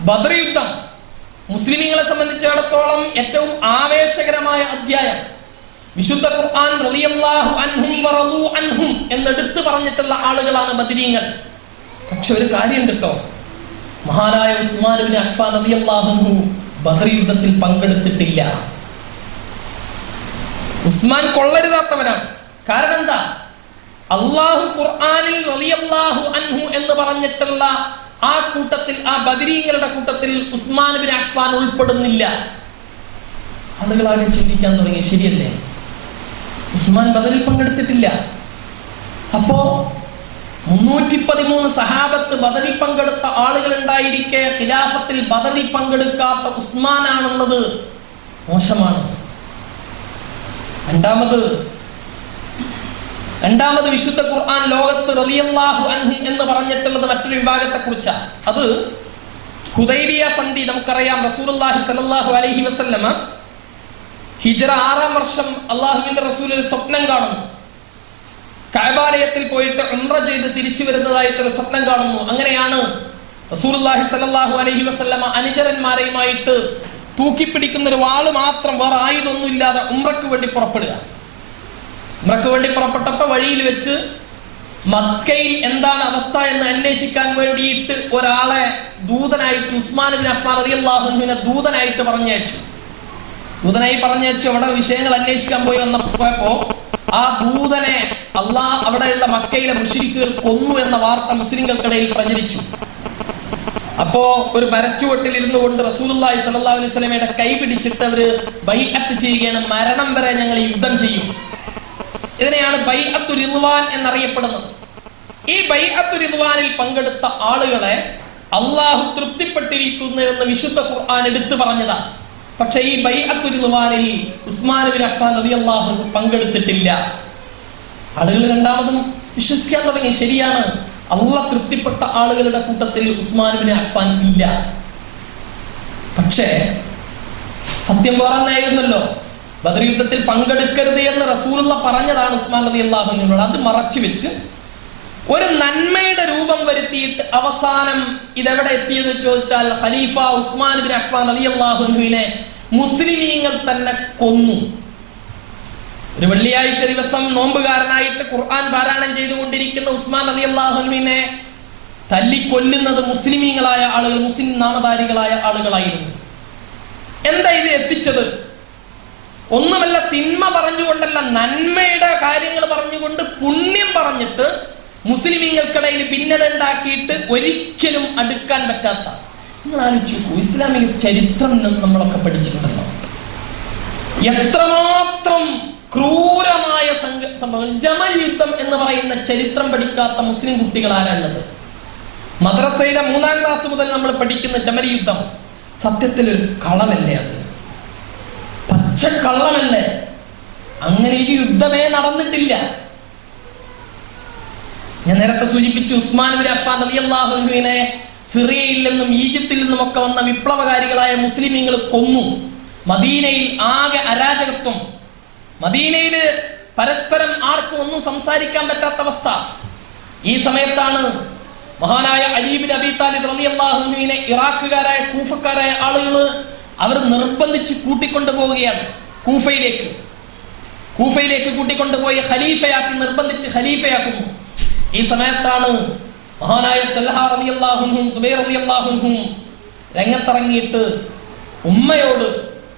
ബദർ യുദ്ധം മുസ്ലിമീങ്ങളെ സംബന്ധിച്ചിടത്തോളം ഏറ്റവും ആവേശകരമായ അധ്യായം. വിശുദ്ധ ഖുർആൻ റളിയല്ലാഹു അൻഹും വറളൂ അൻഹും എന്നെടുത്ത് പറഞ്ഞിട്ടുള്ള ആളുകളാണ് ബദരീങ്ങൾ. പക്ഷെ ഒരു കാര്യം കേട്ടോ, മഹാനായ ഉസ്മാൻ ഇബ്നു അഫ്ഫാൻ റളിയല്ലാഹു അൻഹു ബദർ യുദ്ധത്തിൽ പങ്കെടുത്തിട്ടില്ല. ഉസ്മാൻ കൊള്ളരുതാത്തവനാണ്. കാരണം എന്താ? അള്ളാഹു ഖുർആനിൽ റളിയല്ലാഹു അൻഹു എന്ന് പറഞ്ഞിട്ടുള്ള ആ കൂട്ടത്തിൽ, ആ ബദരീങ്ങളുടെ കൂട്ടത്തിൽ ഉസ്മാൻ ബിൻ അഫ്ഫാൻ ഉൾപ്പെടുന്നില്ല. ആളുകൾ ആരും ചിന്തിക്കാൻ തുടങ്ങി, ശരിയല്ലേ, ഉസ്മാൻ ബദറിൽ പങ്കെടുത്തിട്ടില്ല. അപ്പോ 313 സഹാബത്ത് ബദറിൽ പങ്കെടുത്ത ആളുകൾ ഉണ്ടായിരിക്കെ ഖിലാഫത്തിൽ ബദറിൽ പങ്കെടുക്കാത്ത ഉസ്മാനാണുള്ളത്, മോശമാണ്. രണ്ടാമത് വിശുദ്ധ ഖുർആൻ ലോകത്ത് റളിയല്ലാഹു അൻഹു എന്ന് പറഞ്ഞിട്ടുള്ളത് മറ്റൊരു വിഭാഗത്തെ കുറിച്ചാണ്. അത് ഹുദൈബിയ സന്ധി. നമുക്കറിയാം, റസൂലുള്ളാഹി സ്വല്ലല്ലാഹു അലൈഹി വസല്ലമ ഹിജ്റ 6-ാം വർഷം അള്ളാഹുവിന്റെ റസൂൽ ഒരു സ്വപ്നം കാണുന്നു. കഅബാലയത്തിൽ പോയിട്ട് ഉംറ ചെയ്ത് തിരിച്ചു വരുന്നതായിട്ടൊരു സ്വപ്നം കാണുന്നു. അങ്ങനെയാണ് റസൂലുള്ളാഹി സ്വല്ലല്ലാഹു അലൈഹി വസല്ലമ അനുചരന്മാരെയുമായിട്ട് തൂക്കിപ്പിടിക്കുന്ന ഒരു വാള് മാത്രം, വേറെ ആയുധമൊന്നും ഇല്ലാതെ ഉംറക്ക് വേണ്ടി പുറപ്പെടുക. ഉംറക്ക് വേണ്ടി പുറപ്പെട്ടപ്പോൾ വഴിയിൽ വെച്ച് മക്കയിൽ എന്താണ് അവസ്ഥ എന്ന് അന്വേഷിക്കാൻ വേണ്ടിയിട്ട് ഒരാളെ ദൂതനായിട്ട്, ഉസ്മാൻ ബിൻ അഫ്ഫാൻ റളിയല്ലാഹു അൻഹുവിനെ ദൂതനായിട്ട് പറഞ്ഞയച്ചു. അവിടെ വിഷയങ്ങൾ അന്വേഷിക്കാൻ പോയപ്പോ ആ ദൂതനെ അവിടെയുള്ള മക്കയിലെ മുശ്രിക്കുകൾ കൊന്നു എന്ന വാർത്ത മുസ്ലിങ്ങൾക്കിടയിൽ പ്രചരിച്ചു. അപ്പോ ഒരു മരച്ചുവട്ടിൽ ഇരുന്നു കൊണ്ട് റസൂലുള്ളാഹി സ്വല്ലല്ലാഹു അലൈഹി വസല്ലമയുടെ കൈ പിടിച്ചിട്ട് അവര് ബൈഅത്ത് ചെയ്യുകയാണ്, മരണം വരെ ഞങ്ങൾ യുദ്ധം ചെയ്യും. ഇതിനെയാണ് ബൈഅത്തു റിദ്വാൻ എന്നറിയപ്പെടുന്നത്. ഈ ബൈഅത്തു റിദ്വാനിൽ പങ്കെടുത്ത ആളുകളെ അള്ളാഹു തൃപ്തിപ്പെട്ടിരിക്കുന്നു എന്ന് വിശുദ്ധ ഖുർആൻ എടുത്തു പറഞ്ഞതാണ്. പക്ഷെ ഈ ബൈഅത്തു റിദ്വാനിൽ ഉസ്മാൻ ബിൻ അഫ്ഫാൻ റളിയല്ലാഹു അൻഹു പങ്കെടുത്തിട്ടില്ല. ആളുകൾ രണ്ടാമതും വിശ്വസിക്കാൻ തുടങ്ങി, ശരിയാണ്, അള്ളാഹ് തൃപ്തിപ്പെട്ട ആളുകളുടെ കൂട്ടത്തിൽ ഉസ്മാൻ ബിൻ അഫ്ഫാൻ ഇല്ല. പക്ഷേ സത്യം വേറെന്നായിരുന്നല്ലോ, ബദർ യുദ്ധത്തിൽ പങ്കെടുക്കരുത് എന്ന് റസൂലുള്ള പറഞ്ഞതാണ് ഉസ്മാൻ റളിയല്ലാഹു അൻഹുവിനോട്. അത് മറച്ചു വെച്ച് ഒരു നന്മയുടെ രൂപം വരുത്തിയിട്ട് അവസാനം ഇതെവിടെ എത്തിയെന്ന് ചോദിച്ചാൽ ഖലീഫ ഉസ്മാൻ ബിൻ അഫ്ഫാൻ റളിയല്ലാഹു അൻഹുവിനെ മുസ്ലിമീങ്ങൾ തന്നെ കൊന്നു. ഒരു വെള്ളിയാഴ്ച ദിവസം നോമ്പുകാരനായിട്ട് ഖുർആൻ പാരായണം ചെയ്തുകൊണ്ടിരിക്കുന്ന ഉസ്മാൻ റളിയല്ലാഹു അൻഹുവിനെ തല്ലിക്കൊല്ലുന്നത് മുസ്ലിമീങ്ങളായ ആളുകൾ, മുസ്ലിം നാമധാരികളായ ആളുകളായിരുന്നു. എന്താ ഇത് എത്തിച്ചത്? ഒന്നുമല്ല, തിന്മ പറഞ്ഞുകൊണ്ടല്ല, നന്മയുടെ കാര്യങ്ങൾ പറഞ്ഞുകൊണ്ട് പുണ്യം പറഞ്ഞിട്ട് മുസ്ലിമീങ്ങൾക്കിടയിൽ ഭിന്നത ഉണ്ടാക്കിയിട്ട് ഒരിക്കലും അടുക്കാൻ പറ്റാത്ത. നിങ്ങൾ ആലോചിച്ച് നോക്കൂ, ഇസ്ലാമിക ചരിത്രം നമ്മളൊക്കെ പഠിച്ചിട്ടുണ്ടല്ലോ, എത്രമാത്രം ക്രൂരമായ സംഭവങ്ങൾ. ജമൽ യുദ്ധം എന്ന് പറയുന്ന ചരിത്രം പഠിക്കാത്ത മുസ്ലിം കുട്ടികൾ ആരാണുള്ളത്? മദ്രസയിലെ 3-ാം ക്ലാസ് മുതൽ നമ്മൾ പഠിക്കുന്ന ജമൽ യുദ്ധം സത്യത്തിൽ ഒരു കളമല്ലേ? അത് പച്ചക്കള്ളമല്ലേ? അങ്ങനെ ഒരു യുദ്ധമേ നടന്നിട്ടില്ല. ഞാൻ നേരത്തെ സൂചിപ്പിച്ചു, ഉസ്മാൻ ബിൻ അഫ്ഫാൻ റളിയല്ലാഹു അൻഹുവിനെ സിറിയയിൽ നിന്നും ഈജിപ്തിൽ നിന്നും ഒക്കെ വന്ന വിപ്ലവകാരികളായ മുസ്ലിമീങ്ങൾ കൊന്നു. മദീനയിൽ ആകെ അരാജകത്വം. മദീനയില് പരസ്പരം ആർക്കും ഒന്നും സംസാരിക്കാൻ പറ്റാത്ത അവസ്ഥ. ഈ സമയത്താണ് മഹാനായ അലി ബിൻ അബീ താലിബ് റളിയല്ലാഹു അൻഹുവിനെ ഇറാഖുകാരായ കൂഫക്കാരായ ആളുകൾ അവർ നിർബന്ധിച്ച് കൂട്ടിക്കൊണ്ടുപോവുകയാണ് കൂഫയിലേക്ക് കൂട്ടിക്കൊണ്ടുപോയി ഖലീഫയാക്കി, നിർബന്ധിച്ച് ഖലീഫയാക്കുന്നു. ഈ സമയത്താണ് മഹാനായ തൽഹ റളിയല്ലാഹു അൻഹും സുബൈർ റളിയല്ലാഹു അൻഹും രംഗത്തിറങ്ങിയിട്ട് ഉമ്മയോട്,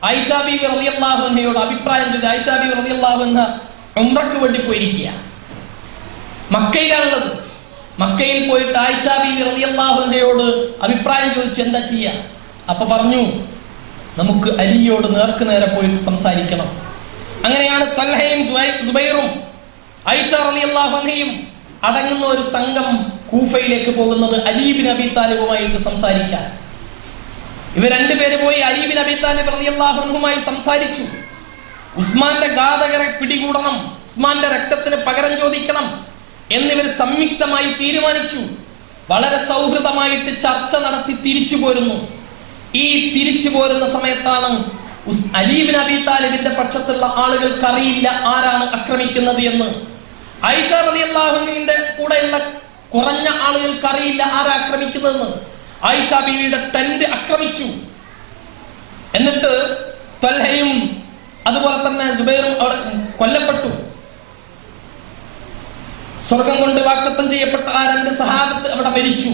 ആയിഷ ബീവി റളിയല്ലാഹു അൻഹയോട് അഭിപ്രായം ചോദിച്ചു. ആയിഷ ബീവി റളിയല്ലാഹു അൻഹ ഉംറയ്ക്ക് വേണ്ടി പോയിരിക്കുക, മക്കയിലാണുള്ളത്. മക്കയിൽ പോയിട്ട് ആയിഷ ബീവി റളിയല്ലാഹു അൻഹയോട് അഭിപ്രായം ചോദിച്ചു, എന്താ ചെയ്യാ? അപ്പൊ പറഞ്ഞു, നമുക്ക് അലിയോട് നേർക്ക് നേരെ പോയിട്ട് സംസാരിക്കണം. അങ്ങനെയാണ് തൽഹയും സുബൈറും ആയിഷ റളിയല്ലാഹു അൻഹയും അടങ്ങുന്ന ഒരു സംഘം കൂഫയിലേക്ക് പോകുന്നത് അലി ബിൻ അബീ താലിബുമായിട്ട് സംസാരിക്കാൻ. ഇവർ രണ്ടുപേര് പോയി അലി ബിൻ അബീ താലിബ് റളിയല്ലാഹു അൻഹുമായി സംസാരിച്ചു. ഉസ്മാന്റെ ഘാതകരെ പിടികൂടണം, ഉസ്മാന്റെ രക്തത്തിന് പകരം ചോദിക്കണം എന്നിവർ സംയുക്തമായി തീരുമാനിച്ചു. വളരെ സൗഹൃദമായിട്ട് ചർച്ച നടത്തി തിരിച്ചു പോരുന്നു. ഈ തിരിച്ചു പോരുന്ന സമയത്താണ് അലി ബിൻ അബീ താലിബിന്റെ പക്ഷത്തുള്ള ആളുകൾക്ക് അറിയില്ല ആരാണ് ആക്രമിക്കുന്നത് എന്ന്. ആയിഷ റളിയല്ലാഹു അൻഹയുടെ കൂടെയുള്ള കുറഞ്ഞ ആളുകൾക്ക് അറിയില്ല ആരാ ആക്രമിക്കുന്നതെന്ന്. ആയിഷ ബീവിയുടെ ടെന്റ് ആക്രമിച്ചു. എന്നിട്ട് തൽഹയും അതുപോലെ തന്നെ സുബൈറും അവിടെ കൊല്ലപ്പെട്ടു. സ്വർഗം കൊണ്ട് വാഗ്ദത്തം ചെയ്യപ്പെട്ട ആ 2 സഹാബത്ത് അവിടെ മരിച്ചു.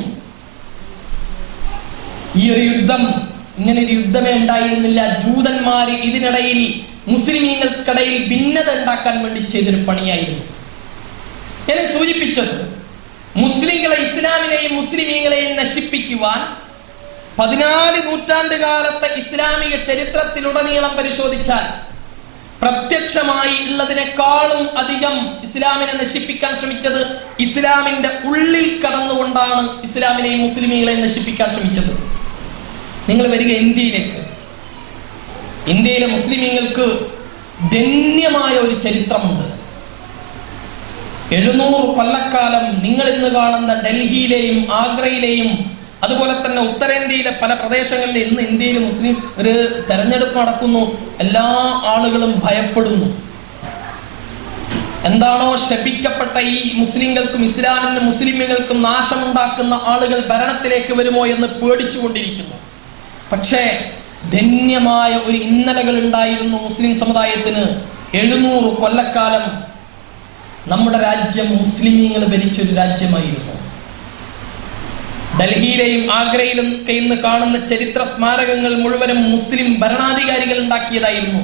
ഈ ഒരു യുദ്ധം, ഇങ്ങനെ ഒരു യുദ്ധമേ ഉണ്ടായിരുന്നില്ല. ജൂതന്മാര് ഇതിനിടയിൽ മുസ്ലിമീങ്ങൾക്കിടയിൽ ഭിന്നത ഉണ്ടാക്കാൻ വേണ്ടി ചെയ്തൊരു പണിയായിരുന്നു. ഞാൻ സൂചിപ്പിച്ചത് മുസ്ലിങ്ങളെ, ഇസ്ലാമിനെയും മുസ്ലിമീങ്ങളെയും നശിപ്പിക്കുവാൻ 14 നൂറ്റാണ്ട് കാലത്തെ ഇസ്ലാമിക ചരിത്രത്തിലുടനീളം പരിശോധിച്ചാൽ പ്രത്യക്ഷമായി ഉള്ളതിനേക്കാളും അധികം ഇസ്ലാമിനെ നശിപ്പിക്കാൻ ശ്രമിച്ചത് ഇസ്ലാമിന്റെ ഉള്ളിൽ കടന്നുകൊണ്ടാണ് ഇസ്ലാമിനെയും മുസ്ലിമീങ്ങളെയും നശിപ്പിക്കാൻ ശ്രമിച്ചത്. നിങ്ങൾ വരിക ഇന്ത്യയിലേക്ക്. ഇന്ത്യയിലെ മുസ്ലിമീങ്ങൾക്ക് ധന്യമായ ഒരു ചരിത്രമുണ്ട്. 700 കൊല്ലക്കാലം നിങ്ങൾ ഇന്ന് കാണുന്ന ഡൽഹിയിലെയും ആഗ്രയിലെയും അതുപോലെ തന്നെ ഉത്തരേന്ത്യയിലെ പല പ്രദേശങ്ങളിൽ ഇന്ന് ഇന്ത്യയിൽ മുസ്ലിം ഒരു തെരഞ്ഞെടുപ്പ് നടക്കുന്നു, എല്ലാ ആളുകളും ഭയപ്പെടുന്നു. എന്താണോ ശപിക്കപ്പെട്ട ഈ മുസ്ലിങ്ങൾക്കും ഇസ്ലാമിനും മുസ്ലിമുകൾക്കും നാശമുണ്ടാക്കുന്ന ആളുകൾ ഭരണത്തിലേക്ക് വരുമോ എന്ന് പേടിച്ചുകൊണ്ടിരിക്കുന്നു. പക്ഷേ ധന്യമായ ഒരു ഇന്നലകൾ ഉണ്ടായിരുന്നു മുസ്ലിം സമുദായത്തിന്. 700 കൊല്ലക്കാലം നമ്മുടെ രാജ്യം മുസ്ലിമീങ്ങൾ ഭരിച്ചൊരു രാജ്യമായിരുന്നു. ഡൽഹിയിലെയും ആഗ്രയിലും ഇന്ന് കാണുന്ന ചരിത്ര സ്മാരകങ്ങൾ മുഴുവനും മുസ്ലിം ഭരണാധികാരികൾ ഉണ്ടാക്കിയതായിരുന്നു.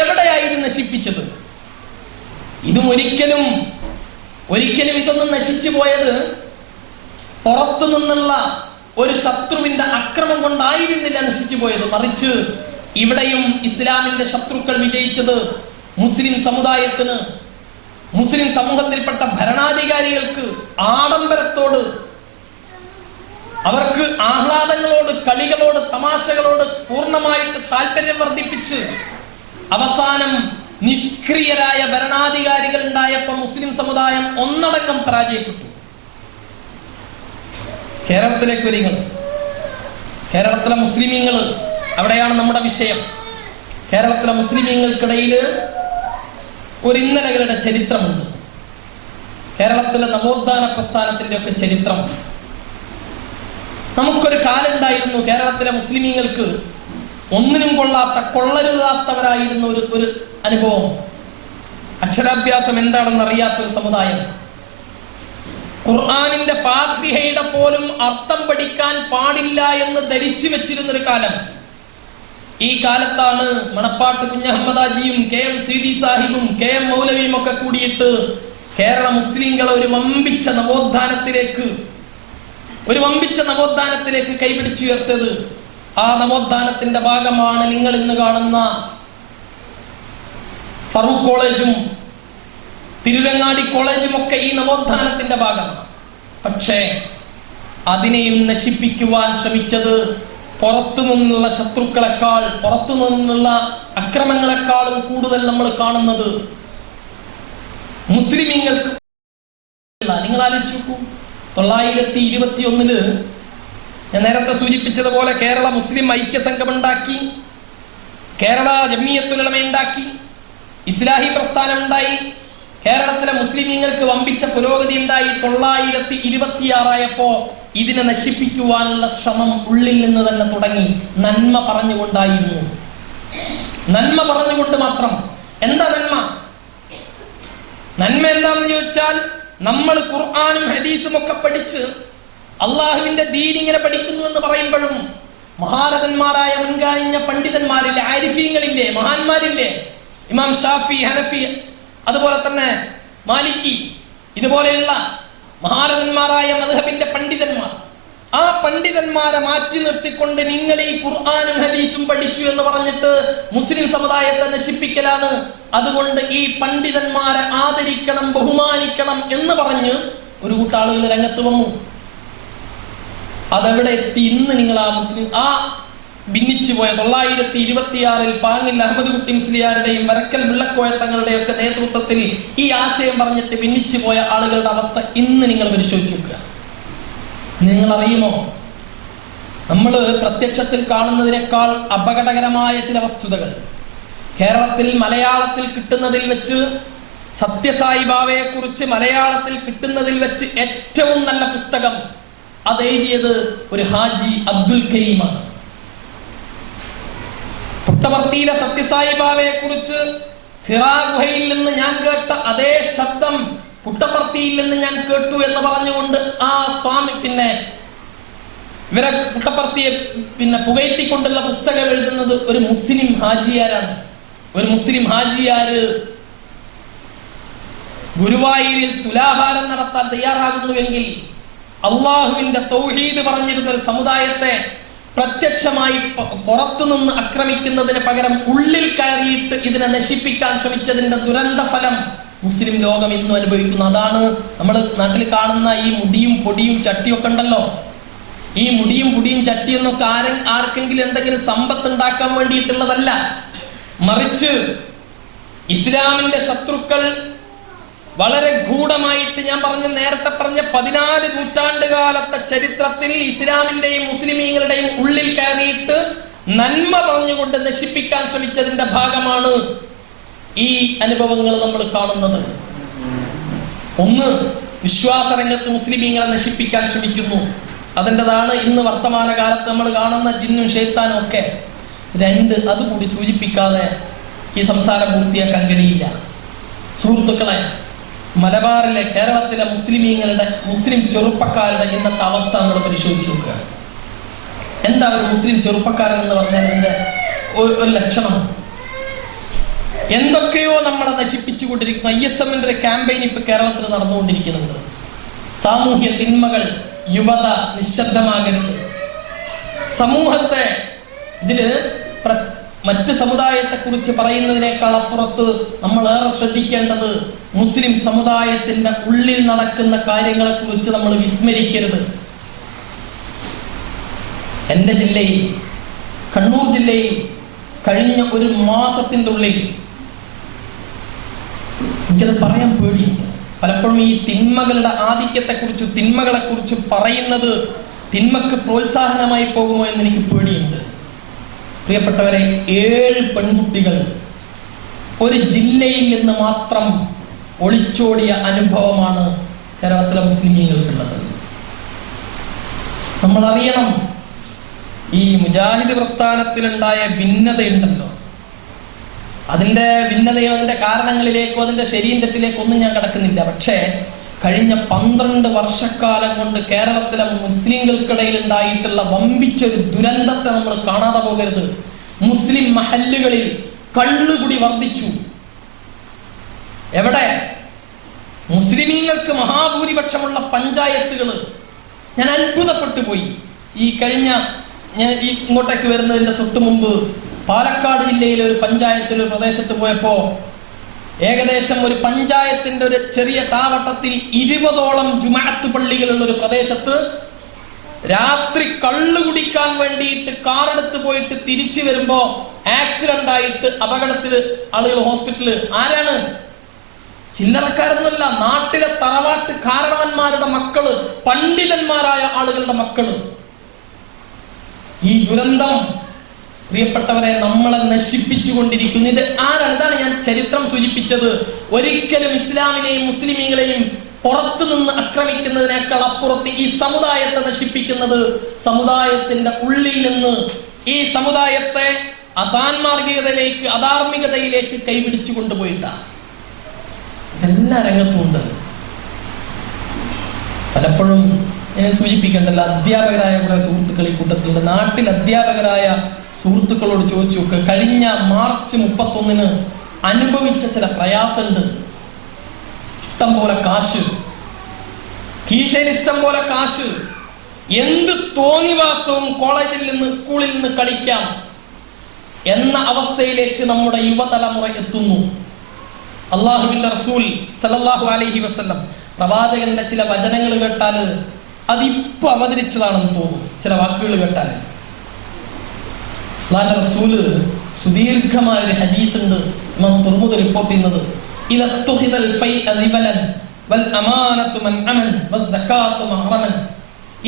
എവിടെയായിരുന്നു നശിപ്പിച്ചത്? ഇതും ഒരിക്കലും ഇതൊന്നും നശിച്ചു പോയത് പുറത്തു നിന്നുള്ള ഒരു ശത്രുവിന്റെ അക്രമം കൊണ്ടായിരുന്നില്ല നശിച്ചു പോയത്. മറിച്ച് ഇവിടെയും ഇസ്ലാമിന്റെ ശത്രുക്കൾ വിജയിച്ചത് മുസ്ലിം സമുദായത്തിന്, മുസ്ലിം സമൂഹത്തിൽപ്പെട്ട ഭരണാധികാരികൾക്ക് ആഡംബരത്തോട്, അവർക്ക് ആഹ്ലാദങ്ങളോട്, കളികളോട്, തമാശകളോട് പൂർണ്ണമായിട്ട് താല്പര്യം വർദ്ധിപ്പിച്ച് അവസാനം നിഷ്ക്രിയരായ ഭരണാധികാരികൾ ഉണ്ടായപ്പോൾ മുസ്ലിം സമുദായം ഒന്നടങ്കം പരാജയപ്പെട്ടു. കേരളത്തിലേക്ക് വരിക. കേരളത്തിലെ മുസ്ലിമീങ്ങൾ, അവിടെയാണ് നമ്മുടെ വിഷയം. കേരളത്തിലെ മുസ്ലിമീങ്ങൾക്കിടയിൽ ഒരു ഇന്നലകളുടെ ചരിത്രമുണ്ട്. കേരളത്തിലെ നവോത്ഥാന പ്രസ്ഥാനത്തിന്റെ ഒക്കെ ചരിത്രം. നമുക്കൊരു കാലുണ്ടായിരുന്നു കേരളത്തിലെ മുസ്ലിമീങ്ങൾക്ക് ഒന്നിനും കൊള്ളരുതാത്തവരായിരുന്ന ഒരു അനുഭവം. അക്ഷരാഭ്യാസം എന്താണെന്ന് അറിയാത്തൊരു സമുദായം. ഖുർആനിന്റെ ഫാത്തിഹയുടെ പോലും അർത്ഥം പഠിക്കാൻ പാടില്ല എന്ന് ധരിച്ചു വെച്ചിരുന്നൊരു കാലം. ഈ കാലത്താണ് മണപ്പാട്ട് കുഞ്ഞഹമ്മദാജിയും കെ.എം. സീതി സാഹിബും കെ.എം. മൗലവിയും ഒക്കെ കൂടിയിട്ട് കേരള മുസ്ലിങ്ങളെ ഒരു വമ്പിച്ച നവോത്ഥാനത്തിലേക്ക് കൈപിടിച്ചുയർത്തത്. ആ നവോത്ഥാനത്തിന്റെ ഭാഗമാണ് നിങ്ങൾ ഇന്ന് കാണുന്ന ഫറൂഖ് കോളേജും തിരുരങ്ങാടി കോളേജും ഒക്കെ ഈ നവോത്ഥാനത്തിന്റെ ഭാഗമാണ്. പക്ഷേ അതിനെയും നശിപ്പിക്കുവാൻ ശ്രമിച്ചത് പുറത്തു നിന്നുള്ള ശത്രുക്കളെക്കാൾ, പുറത്തു നിന്നുള്ള അക്രമങ്ങളെക്കാളും കൂടുതൽ നമ്മൾ കാണുന്നത് മുസ്ലിമീങ്ങൾക്ക്. നിങ്ങൾ ആലോചിച്ചു നോക്കൂ, 921 ഞാൻ നേരത്തെ സൂചിപ്പിച്ചതുപോലെ കേരള മുസ്ലിം ഐക്യസംഘം ഉണ്ടാക്കി, കേരള ജമിയത്തുൽ ഉലമ ഉണ്ടാക്കി, ഇസ്ലാഹി പ്രസ്ഥാനം ഉണ്ടായി. കേരളത്തിലെ മുസ്ലിമീങ്ങൾക്ക് വമ്പിച്ച പുരോഗതി ഉണ്ടായി. 926 ആയപ്പോ ഇതിനെ നശിപ്പിക്കുവാനുള്ള ശ്രമം ഉള്ളിൽ നിന്ന് തന്നെ തുടങ്ങി. നന്മ പറഞ്ഞുകൊണ്ടായിരുന്നു, നന്മ പറഞ്ഞുകൊണ്ട് മാത്രം. എന്താ നന്മ? നന്മ എന്താണെന്ന് ചോദിച്ചാൽ, നമ്മൾ ഖുർആനും ഹദീസും ഒക്കെ പഠിച്ച് അള്ളാഹുവിന്റെ ദീൻ ഇങ്ങനെ പഠിക്കുന്നു എന്ന് പറയുമ്പോഴും മഹാരഥന്മാരായ മുൻകാലിഞ്ഞ പണ്ഡിതന്മാരില്ലേ, ആരിഫീങ്ങളില്ലേ, മഹാന്മാരില്ലേ, ഇമാം ഷാഫി, ഹനഫി, അതുപോലെ തന്നെ മാലിക്കി, ഇതുപോലെയുള്ള മഹാരഥന്മാരായ മദ്ഹബിന്റെ പണ്ഡിതന്മാർ, ആ പണ്ഡിതന്മാരെ മാറ്റി നിർത്തിക്കൊണ്ട് നിങ്ങൾ ഈ ഖുർആനും ഹദീസും പഠിച്ചു എന്ന് പറഞ്ഞിട്ട് മുസ്ലിം സമുദായത്തെ നശിപ്പിക്കലാണ്. അതുകൊണ്ട് ഈ പണ്ഡിതന്മാരെ ആദരിക്കണം, ബഹുമാനിക്കണം എന്ന് പറഞ്ഞ് ഒരു കൂട്ടാളുകൾ രംഗത്ത് വന്നു. അതെവിടെ എത്തി? ഇന്ന് നിങ്ങൾ ആ ഭിന്നിച്ചു പോയ 926 പാങ്ങിൽ അഹമ്മദ് കുട്ടി മുസ്ലിയാരുടെയും വരക്കൽ മുല്ലക്കോയ തങ്ങളുടെയും ഒക്കെ നേതൃത്വത്തിൽ ഈ ആശയം പറഞ്ഞിട്ട് ഭിന്നിച്ചു പോയ ആളുകളുടെ അവസ്ഥ ഇന്ന് നിങ്ങൾ പരിശോധിച്ചു നോക്കുക. നിങ്ങൾ അറിയുമോ, നമ്മൾ പ്രത്യക്ഷത്തിൽ കാണുന്നതിനേക്കാൾ അപകടകരമായ ചില വസ്തുതകൾ കേരളത്തിൽ മലയാളത്തിൽ കിട്ടുന്നതിൽ വെച്ച്, സത്യസായിബാബയെ കുറിച്ച് മലയാളത്തിൽ കിട്ടുന്നതിൽ വെച്ച് ഏറ്റവും നല്ല പുസ്തകം അതെഴുതിയത് ഒരു ഹാജി അബ്ദുൽ കരീമാണ്. പുട്ടപർത്തിയിലെ സത്യസായിബാബയെ കുറിച്ച് ഹിറാ ഗുഹയിൽ നിന്ന് ഞാൻ കേട്ട അതേ ശബ്ദം പുട്ടപർത്തിയിൽ നിന്ന് ഞാൻ കേട്ടു എന്ന് പറഞ്ഞുകൊണ്ട് ആ സ്വാമി ഇവരെ പുട്ടപർത്തിയെ പുകഴ്ത്തിക്കൊണ്ടുള്ള പുസ്തകം എഴുതുന്നത് ഒരു മുസ്ലിം ഹാജിയാരാണ്. ഒരു മുസ്ലിം ഹാജിയാര് ഗുരുവായൂരിൽ തുലാഭാരം നടത്താൻ തയ്യാറാകുന്നുവെങ്കിൽ അള്ളാഹുവിന്റെ തൗഹീദ് പറഞ്ഞിരുന്ന ഒരു സമുദായത്തെ പ്രത്യക്ഷമായി പുറത്തുനിന്ന് ആക്രമിക്കുന്നതിന് പകരം ഉള്ളിൽ കയറിയിട്ട് ഇതിനെ നശിപ്പിക്കാൻ ശ്രമിച്ചതിന്റെ ദുരന്ത ഫലം മുസ്ലിം ലോകം ഇന്നും അനുഭവിക്കുന്നു. അതാണ് നമ്മൾ നാട്ടിൽ കാണുന്ന ഈ മുടിയും പൊടിയും ചട്ടിയൊക്കെ ഉണ്ടല്ലോ. ഈ മുടിയും പൊടിയും ചട്ടിയെന്നൊക്കെ ആർക്കെങ്കിലും എന്തെങ്കിലും സമ്പത്ത് ഉണ്ടാക്കാൻ വേണ്ടിയിട്ടുള്ളതല്ല. മറിച്ച് ഇസ്ലാമിന്റെ ശത്രുക്കൾ വളരെ ഗൂഢമായിട്ട്, ഞാൻ നേരത്തെ പറഞ്ഞ 14 നൂറ്റാണ്ട് കാലത്തെ ചരിത്രത്തിൽ ഇസ്ലാമിന്റെയും മുസ്ലിമീങ്ങളുടെയും ഉള്ളിൽ കയറിയിട്ട് നന്മ പറഞ്ഞുകൊണ്ട് നശിപ്പിക്കാൻ ശ്രമിച്ചതിന്റെ ഭാഗമാണ് ഈ അനുഭവങ്ങൾ നമ്മൾ കാണുന്നത്. ഒന്ന്, വിശ്വാസരംഗത്ത് മുസ്ലിമീങ്ങളെ നശിപ്പിക്കാൻ ശ്രമിക്കുന്നു. അതിൻ്റെതാണ് ഇന്ന് വർത്തമാനകാലത്ത് നമ്മൾ കാണുന്ന ജിന്നും ഷെയ്ത്താനും ഒക്കെ. 2, അതുകൂടി സൂചിപ്പിക്കാതെ ഈ സംസാരം പൂർത്തിയാക്കാൻ കഴിയില്ല. സുഹൃത്തുക്കളെ, മലബാറിലെ കേരളത്തിലെ മുസ്ലിം ചെറുപ്പക്കാരുടെ ഇന്നത്തെ അവസ്ഥ നമ്മൾ പരിശോധിച്ച് നോക്കുക. എന്താ ഒരു മുസ്ലിം ചെറുപ്പക്കാരൻ എന്ന് പറഞ്ഞതിന്റെ ഒരു ലക്ഷണം? എന്തൊക്കെയോ നമ്മളെ നശിപ്പിച്ചുകൊണ്ടിരിക്കുന്നു. ISMന്റെ ഒരു ക്യാമ്പയിൻ ഇപ്പൊ കേരളത്തിൽ നടന്നുകൊണ്ടിരിക്കുന്നുണ്ട്. സാമൂഹ്യ തിന്മകൾ, യുവത നിശബ്ദമാകരുത്. സമൂഹത്തെ ഇതില് മറ്റ് സമുദായത്തെ കുറിച്ച് പറയുന്നതിനേക്കാൾ അപ്പുറത്ത് നമ്മൾ ഏറെ ശ്രദ്ധിക്കേണ്ടത് മുസ്ലിം സമുദായത്തിന്റെ ഉള്ളിൽ നടക്കുന്ന കാര്യങ്ങളെ കുറിച്ച് നമ്മൾ വിസ്മരിക്കരുത്. എൻ്റെ ജില്ലയിൽ, കണ്ണൂർ ജില്ലയിൽ കഴിഞ്ഞ ഒരു മാസത്തിൻ്റെ ഉള്ളിൽ, എനിക്കത് പറയാൻ പേടിയുണ്ട്. പലപ്പോഴും ഈ തിന്മകളുടെ ആധിക്യത്തെക്കുറിച്ച്, തിന്മകളെ കുറിച്ച് പറയുന്നത് തിന്മക്ക് പ്രോത്സാഹനമായി പോകുമോ എന്ന് എനിക്ക് പേടിയുണ്ട്. പ്രിയപ്പെട്ടവരെ, 7 പെൺകുട്ടികൾ ഒരു ജില്ലയിൽ നിന്ന് മാത്രം ഒളിച്ചോടിയ അനുഭവമാണ് കേരളത്തിലെ മുസ്ലിമീങ്ങൾക്കുള്ളത്. നമ്മൾ അറിയണം, ഈ മുജാഹിദ് പ്രസ്ഥാനത്തിലുണ്ടായ ഭിന്നതയുണ്ടല്ലോ, അതിൻ്റെ ഭിന്നതയും അതിൻ്റെ കാരണങ്ങളിലേക്കോ അതിൻ്റെ ശരിയും തെറ്റിലേക്കോ ഒന്നും ഞാൻ കടക്കുന്നില്ല. പക്ഷേ കഴിഞ്ഞ 12 വർഷക്കാലം കൊണ്ട് കേരളത്തിലെ മുസ്ലിങ്ങൾക്കിടയിൽ ഉണ്ടായിട്ടുള്ള വമ്പിച്ചൊരു ദുരന്തത്തെ നമ്മൾ കാണാതെ പോകരുത്. മുസ്ലിം മഹല്ലുകളിൽ കള്ളുകുടി വർദ്ധിച്ചു. എവിടെ? മുസ്ലിമീങ്ങൾക്ക് മഹാഭൂരിപക്ഷമുള്ള പഞ്ചായത്തുകൾ. ഞാൻ അത്ഭുതപ്പെട്ടു പോയി. ഈ കഴിഞ്ഞ ഞാൻ ഇങ്ങോട്ടേക്ക് വരുന്നതിൻ്റെ തൊട്ട് മുമ്പ് പാലക്കാട് ജില്ലയിലെ ഒരു പഞ്ചായത്തിൽ, ഒരു പ്രദേശത്ത് പോയപ്പോൾ ഏകദേശം ഒരു പഞ്ചായത്തിന്റെ ഒരു ചെറിയ താവട്ടത്തിൽ 20ഓളം ജുമാഅത്ത് പള്ളികളുള്ള ഒരു പ്രദേശത്ത് രാത്രി കള്ളു കുടിക്കാൻ വേണ്ടിയിട്ട് കാറെടുത്ത് പോയിട്ട് തിരിച്ചു വരുമ്പോ ആക്സിഡന്റ് ആയിട്ട് അപകടത്തിൽ ആളുകൾ ഹോസ്പിറ്റലിൽ. ആരാണ്? ചില്ലറക്കാരൊന്നുമല്ല, നാട്ടിലെ തറവാട്ട് കാരണവന്മാരുടെ മക്കള്, പണ്ഡിതന്മാരായ ആളുകളുടെ മക്കള്. ഈ ദുരന്തം പ്രിയപ്പെട്ടവരെ നമ്മളെ നശിപ്പിച്ചുകൊണ്ടിരിക്കുന്നു. ഇത് ആരാണ്? ഇതാണ് ഞാൻ ചരിത്രം സൂചിപ്പിച്ചത്. ഒരിക്കലും ഇസ്ലാമിനെയും മുസ്ലിമീങ്ങളെയും പുറത്തു നിന്ന് ആക്രമിക്കുന്നതിനേക്കാൾ അപ്പുറത്ത് ഈ സമുദായത്തെ നശിപ്പിക്കുന്നത് സമുദായത്തിന്റെ ഉള്ളിൽ നിന്ന് ഈ സമുദായത്തെ അസാൻമാർഗികതയിലേക്ക്, അധാർമികതയിലേക്ക് കൈപിടിച്ചു കൊണ്ടുപോയിട്ടാണ്. ഇതെല്ലാ രംഗത്തുമുണ്ട്. പലപ്പോഴും ഞാൻ സൂചിപ്പിക്കേണ്ടല്ലോ, അധ്യാപകരായ കുറെ സുഹൃത്തുക്കൾ ഈ കൂട്ടത്തിലുണ്ട്. നാട്ടിൽ അധ്യാപകരായ സുഹൃത്തുക്കളോട് ചോദിച്ചു നോക്ക്, കഴിഞ്ഞ മാർച്ച് 31 അനുഭവിച്ച ചില പ്രയാസമുണ്ട്. ഇഷ്ടം പോലെ കാശ്, കീശയിൽ ഇഷ്ടം പോലെ കാശ്, എന്ത് തോന്നിവാസവും കോളേജിൽ നിന്ന്, സ്കൂളിൽ നിന്ന് കളിക്കാം എന്ന അവസ്ഥയിലേക്ക് നമ്മുടെ യുവതലമുറ എത്തുന്നു. അള്ളാഹുവിന്റെ റസൂൽ സല്ലല്ലാഹു അലൈഹി വസല്ലം പ്രവാചകന്റെ ചില വചനങ്ങൾ കേട്ടാൽ അതിപ്പോ അവതരിച്ചതാണെന്ന് തോന്നും. ചില വാക്കുകൾ കേട്ടാൽ അള്ളാഹുവിന്റെ റസൂല് സുദീർഘമായ ഒരു ഹദീസ് ഉണ്ട്, ഇമാം തുർമുദി റിപ്പോർട്ട് ചെയ്യുന്നത്.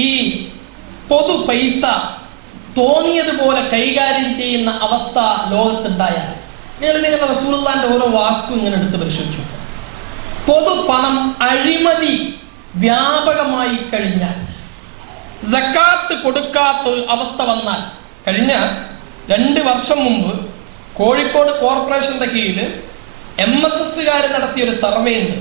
ഈ പൊതു പൈസ തോന്നിയതുപോലെ കൈകാര്യം ചെയ്യുന്ന അവസ്ഥ ലോകത്തുണ്ടായാൽ, നിങ്ങളുടെ റസൂലുള്ളാഹിന്റെ ഓരോ വാക്കും ഇങ്ങനെ എടുത്ത് പരിശോധിച്ചു. പൊതു പണം അഴിമതി വ്യാപകമായി കഴിഞ്ഞാൽ, സക്കാത്ത് കൊടുക്കാത്ത ഒരു അവസ്ഥ വന്നാൽ, കഴിഞ്ഞ 2 വർഷം മുമ്പ് കോഴിക്കോട് കോർപ്പറേഷന്റെ കീഴിൽ MSSകാർ നടത്തിയൊരു സർവേ ഉണ്ട്.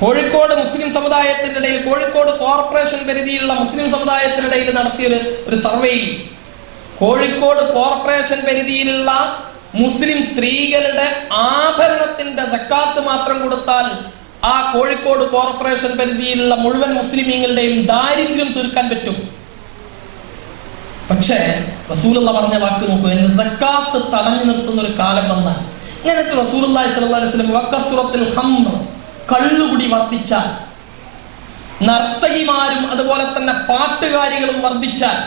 കോഴിക്കോട് മുസ്ലിം സമുദായത്തിൻ്റെ ഇടയിൽ, കോഴിക്കോട് കോർപ്പറേഷൻ പരിധിയിലുള്ള മുസ്ലിം സമുദായത്തിനിടയിൽ നടത്തിയൊരു സർവേയിൽ കോഴിക്കോട് കോർപ്പറേഷൻ പരിധിയിലുള്ള മുസ്ലിം സ്ത്രീകളുടെ ആഭരണത്തിന്റെ സക്കാത്ത് മാത്രം കൊടുത്താൽ ആ കോഴിക്കോട് കോർപ്പറേഷൻ പരിധിയിലുള്ള മുഴുവൻ മുസ്ലിമീങ്ങളുടെയും ദാരിദ്ര്യം തീർക്കാൻ പറ്റും. പക്ഷേ റസൂലുള്ള പറഞ്ഞ വാക്ക് നോക്കൂ, സക്കാത്ത് തടഞ്ഞു നിർത്തുന്ന ഒരു കാലം വന്നാൽ, ഇങ്ങനത്തെ റസൂലുള്ളാഹി സ്വല്ലല്ലാഹു അലൈഹി വസല്ലം വക്കസ്റത്തുൽ ഖംർ, കള്ളുകുടി വർദ്ധിച്ചാൽ, നർത്തകിമാരും അതുപോലെ തന്നെ പാട്ടുകാരികളും വർദ്ധിച്ചാൽ,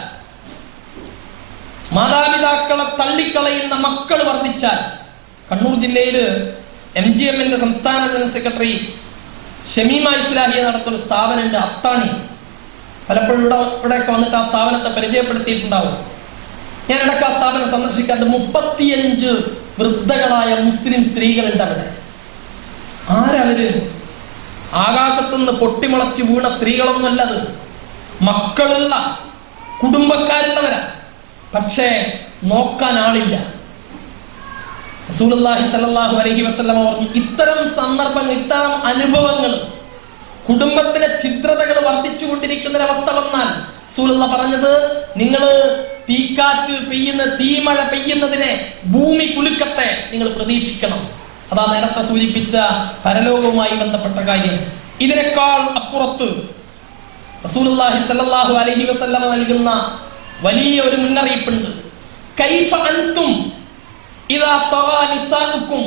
മാതാപിതാക്കളെ തള്ളിക്കളയുന്ന മക്കൾ വർദ്ധിച്ചാൽ, കണ്ണൂർ ജില്ലയില് MGMന്റെ സംസ്ഥാന ജനറൽ സെക്രട്ടറി ഷമീമ ഇസ്ലാഹിയ നടത്തുന്ന സ്ഥാപനമുണ്ട്, അത്താണി. പലപ്പോഴും ഇവിടെയൊക്കെ വന്നിട്ട് ആ സ്ഥാപനത്തെ പരിചയപ്പെടുത്തിയിട്ടുണ്ടാവും. ഞാൻ ഇടയ്ക്ക് ആ സ്ഥാപനം സന്ദർശിക്കാറുണ്ട്. 35 വൃദ്ധകളായ മുസ്ലിം സ്ത്രീകളുണ്ട് അവിടെ. ആരവര്? ആകാശത്തുനിന്ന് പൊട്ടിമുളച്ച് വീണ സ്ത്രീകളൊന്നുമല്ലത്, മക്കളുള്ള കുടുംബക്കാരുള്ളവരാ. പക്ഷേ നോക്കാൻ ആളില്ല. റസൂലുള്ളാഹി സ്വല്ലല്ലാഹു അലൈഹി വസല്ലം പറഞ്ഞു, ഇത്തരം സന്ദർഭങ്ങൾ, ഇത്തരം അനുഭവങ്ങൾ, കുടുംബത്തിലെ ഛിദ്രതകൾ വർദ്ധിച്ചു കൊണ്ടിരിക്കുന്ന ഒരവസ്ഥ വന്നാൽ റസൂലുള്ള പറഞ്ഞത്, നിങ്ങൾ തീക്കാറ്റ് പെയ്യുന്ന, തീമഴ പെയ്യുന്നതിനെ, ഭൂമി കുലുക്കത്തെ നിങ്ങൾ പ്രതീക്ഷിക്കണം. അതാ നേരത്തെ സൂചിപ്പിച്ച പരലോകവുമായി ബന്ധപ്പെട്ട കാര്യം. ഇതിനേക്കാൾ അപ്പുറത്ത് റസൂലുള്ളാഹി സ്വല്ലല്ലാഹു അലൈഹി വസല്ലം നൽകുന്ന വലിയ ഒരു മുന്നറിയിപ്പുണ്ട്. കൈഫ അൻതും ഇദാ തഗാ നിസാഉകും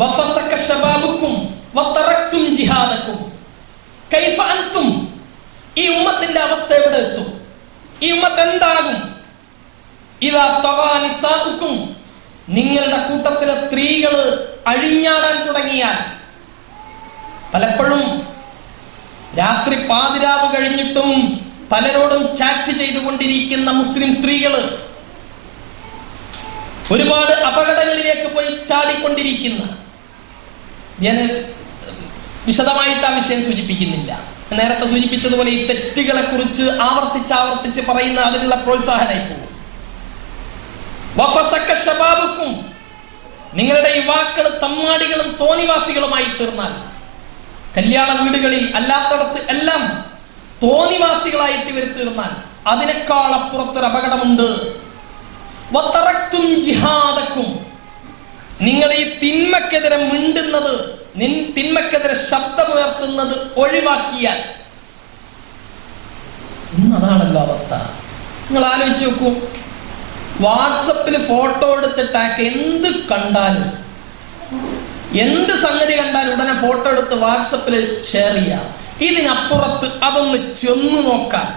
വഫസക ശബാബുകും വതറക്തും ജിഹാദകും. കൈഫ അൻതും, ഈ ഉമ്മത്തിന്റെ അവസ്ഥ എവിടെ എത്തും? ഈ ഉമ്മത്ത് എന്താകും? ഇദാ തഗാ നിസാഉകും, നിങ്ങളുടെ കൂട്ടത്തിലെ സ്ത്രീകൾ അഴിഞ്ഞാടാൻ തുടങ്ങിയാൽ. പലപ്പോഴും രാത്രി പാതിരാവ് കഴിഞ്ഞിട്ടും പലരോടും ചാറ്റ് ചെയ്തുകൊണ്ടിരിക്കുന്ന മുസ്ലിം സ്ത്രീകൾ ഒരുപാട് അപകടങ്ങളിലേക്ക് പോയി ചാടിക്കൊണ്ടിരിക്കുന്ന, ഞാൻ വിശദമായിട്ട് ആ വിഷയം സൂചിപ്പിക്കുന്നില്ല. നേരത്തെ സൂചിപ്പിച്ചതുപോലെ ഈ തെറ്റുകളെ കുറിച്ച് ആവർത്തിച്ച് പറയുന്ന അതിനുള്ള പ്രോത്സാഹനമായി പോകും. വഫസക ശബാബുക്കും, നിങ്ങളുടെ യുവാക്കൾ തമ്മാടികളും തോന്നിവാസികളുമായി തീർന്നാൽ, കല്യാണ വീടുകളിൽ അല്ലാത്തടത്ത് എല്ലാം തോന്നിവാസികളായിട്ട് ഇവർ തീർന്നാൽ, അതിനേക്കാൾ അപ്പുറത്തൊരു അപകടമുണ്ട്. വതറക്തും ജിഹാദക്കും, നിങ്ങൾ ഈ തിന്മക്കെതിരെ മിണ്ടുന്നത്, തിന്മക്കെതിരെ ശബ്ദമുയർത്തുന്നത് ഒഴിവാക്കിയാൽ. ഇന്നതാണല്ലോ അവസ്ഥ. നിങ്ങൾ ആലോചിച്ച് നോക്കൂ, വാട്സപ്പിൽ ഫോട്ടോ എടുത്തിട്ടാക്ക് എന്ത് കണ്ടാലും, എന്ത് സംഗതി കണ്ടാലും ഉടനെ ഫോട്ടോ എടുത്ത് വാട്സപ്പിൽ ഷെയർ ചെയ്യാം. ഇതിനപ്പുറത്ത് അതൊന്ന് ചെന്നു നോക്കാൻ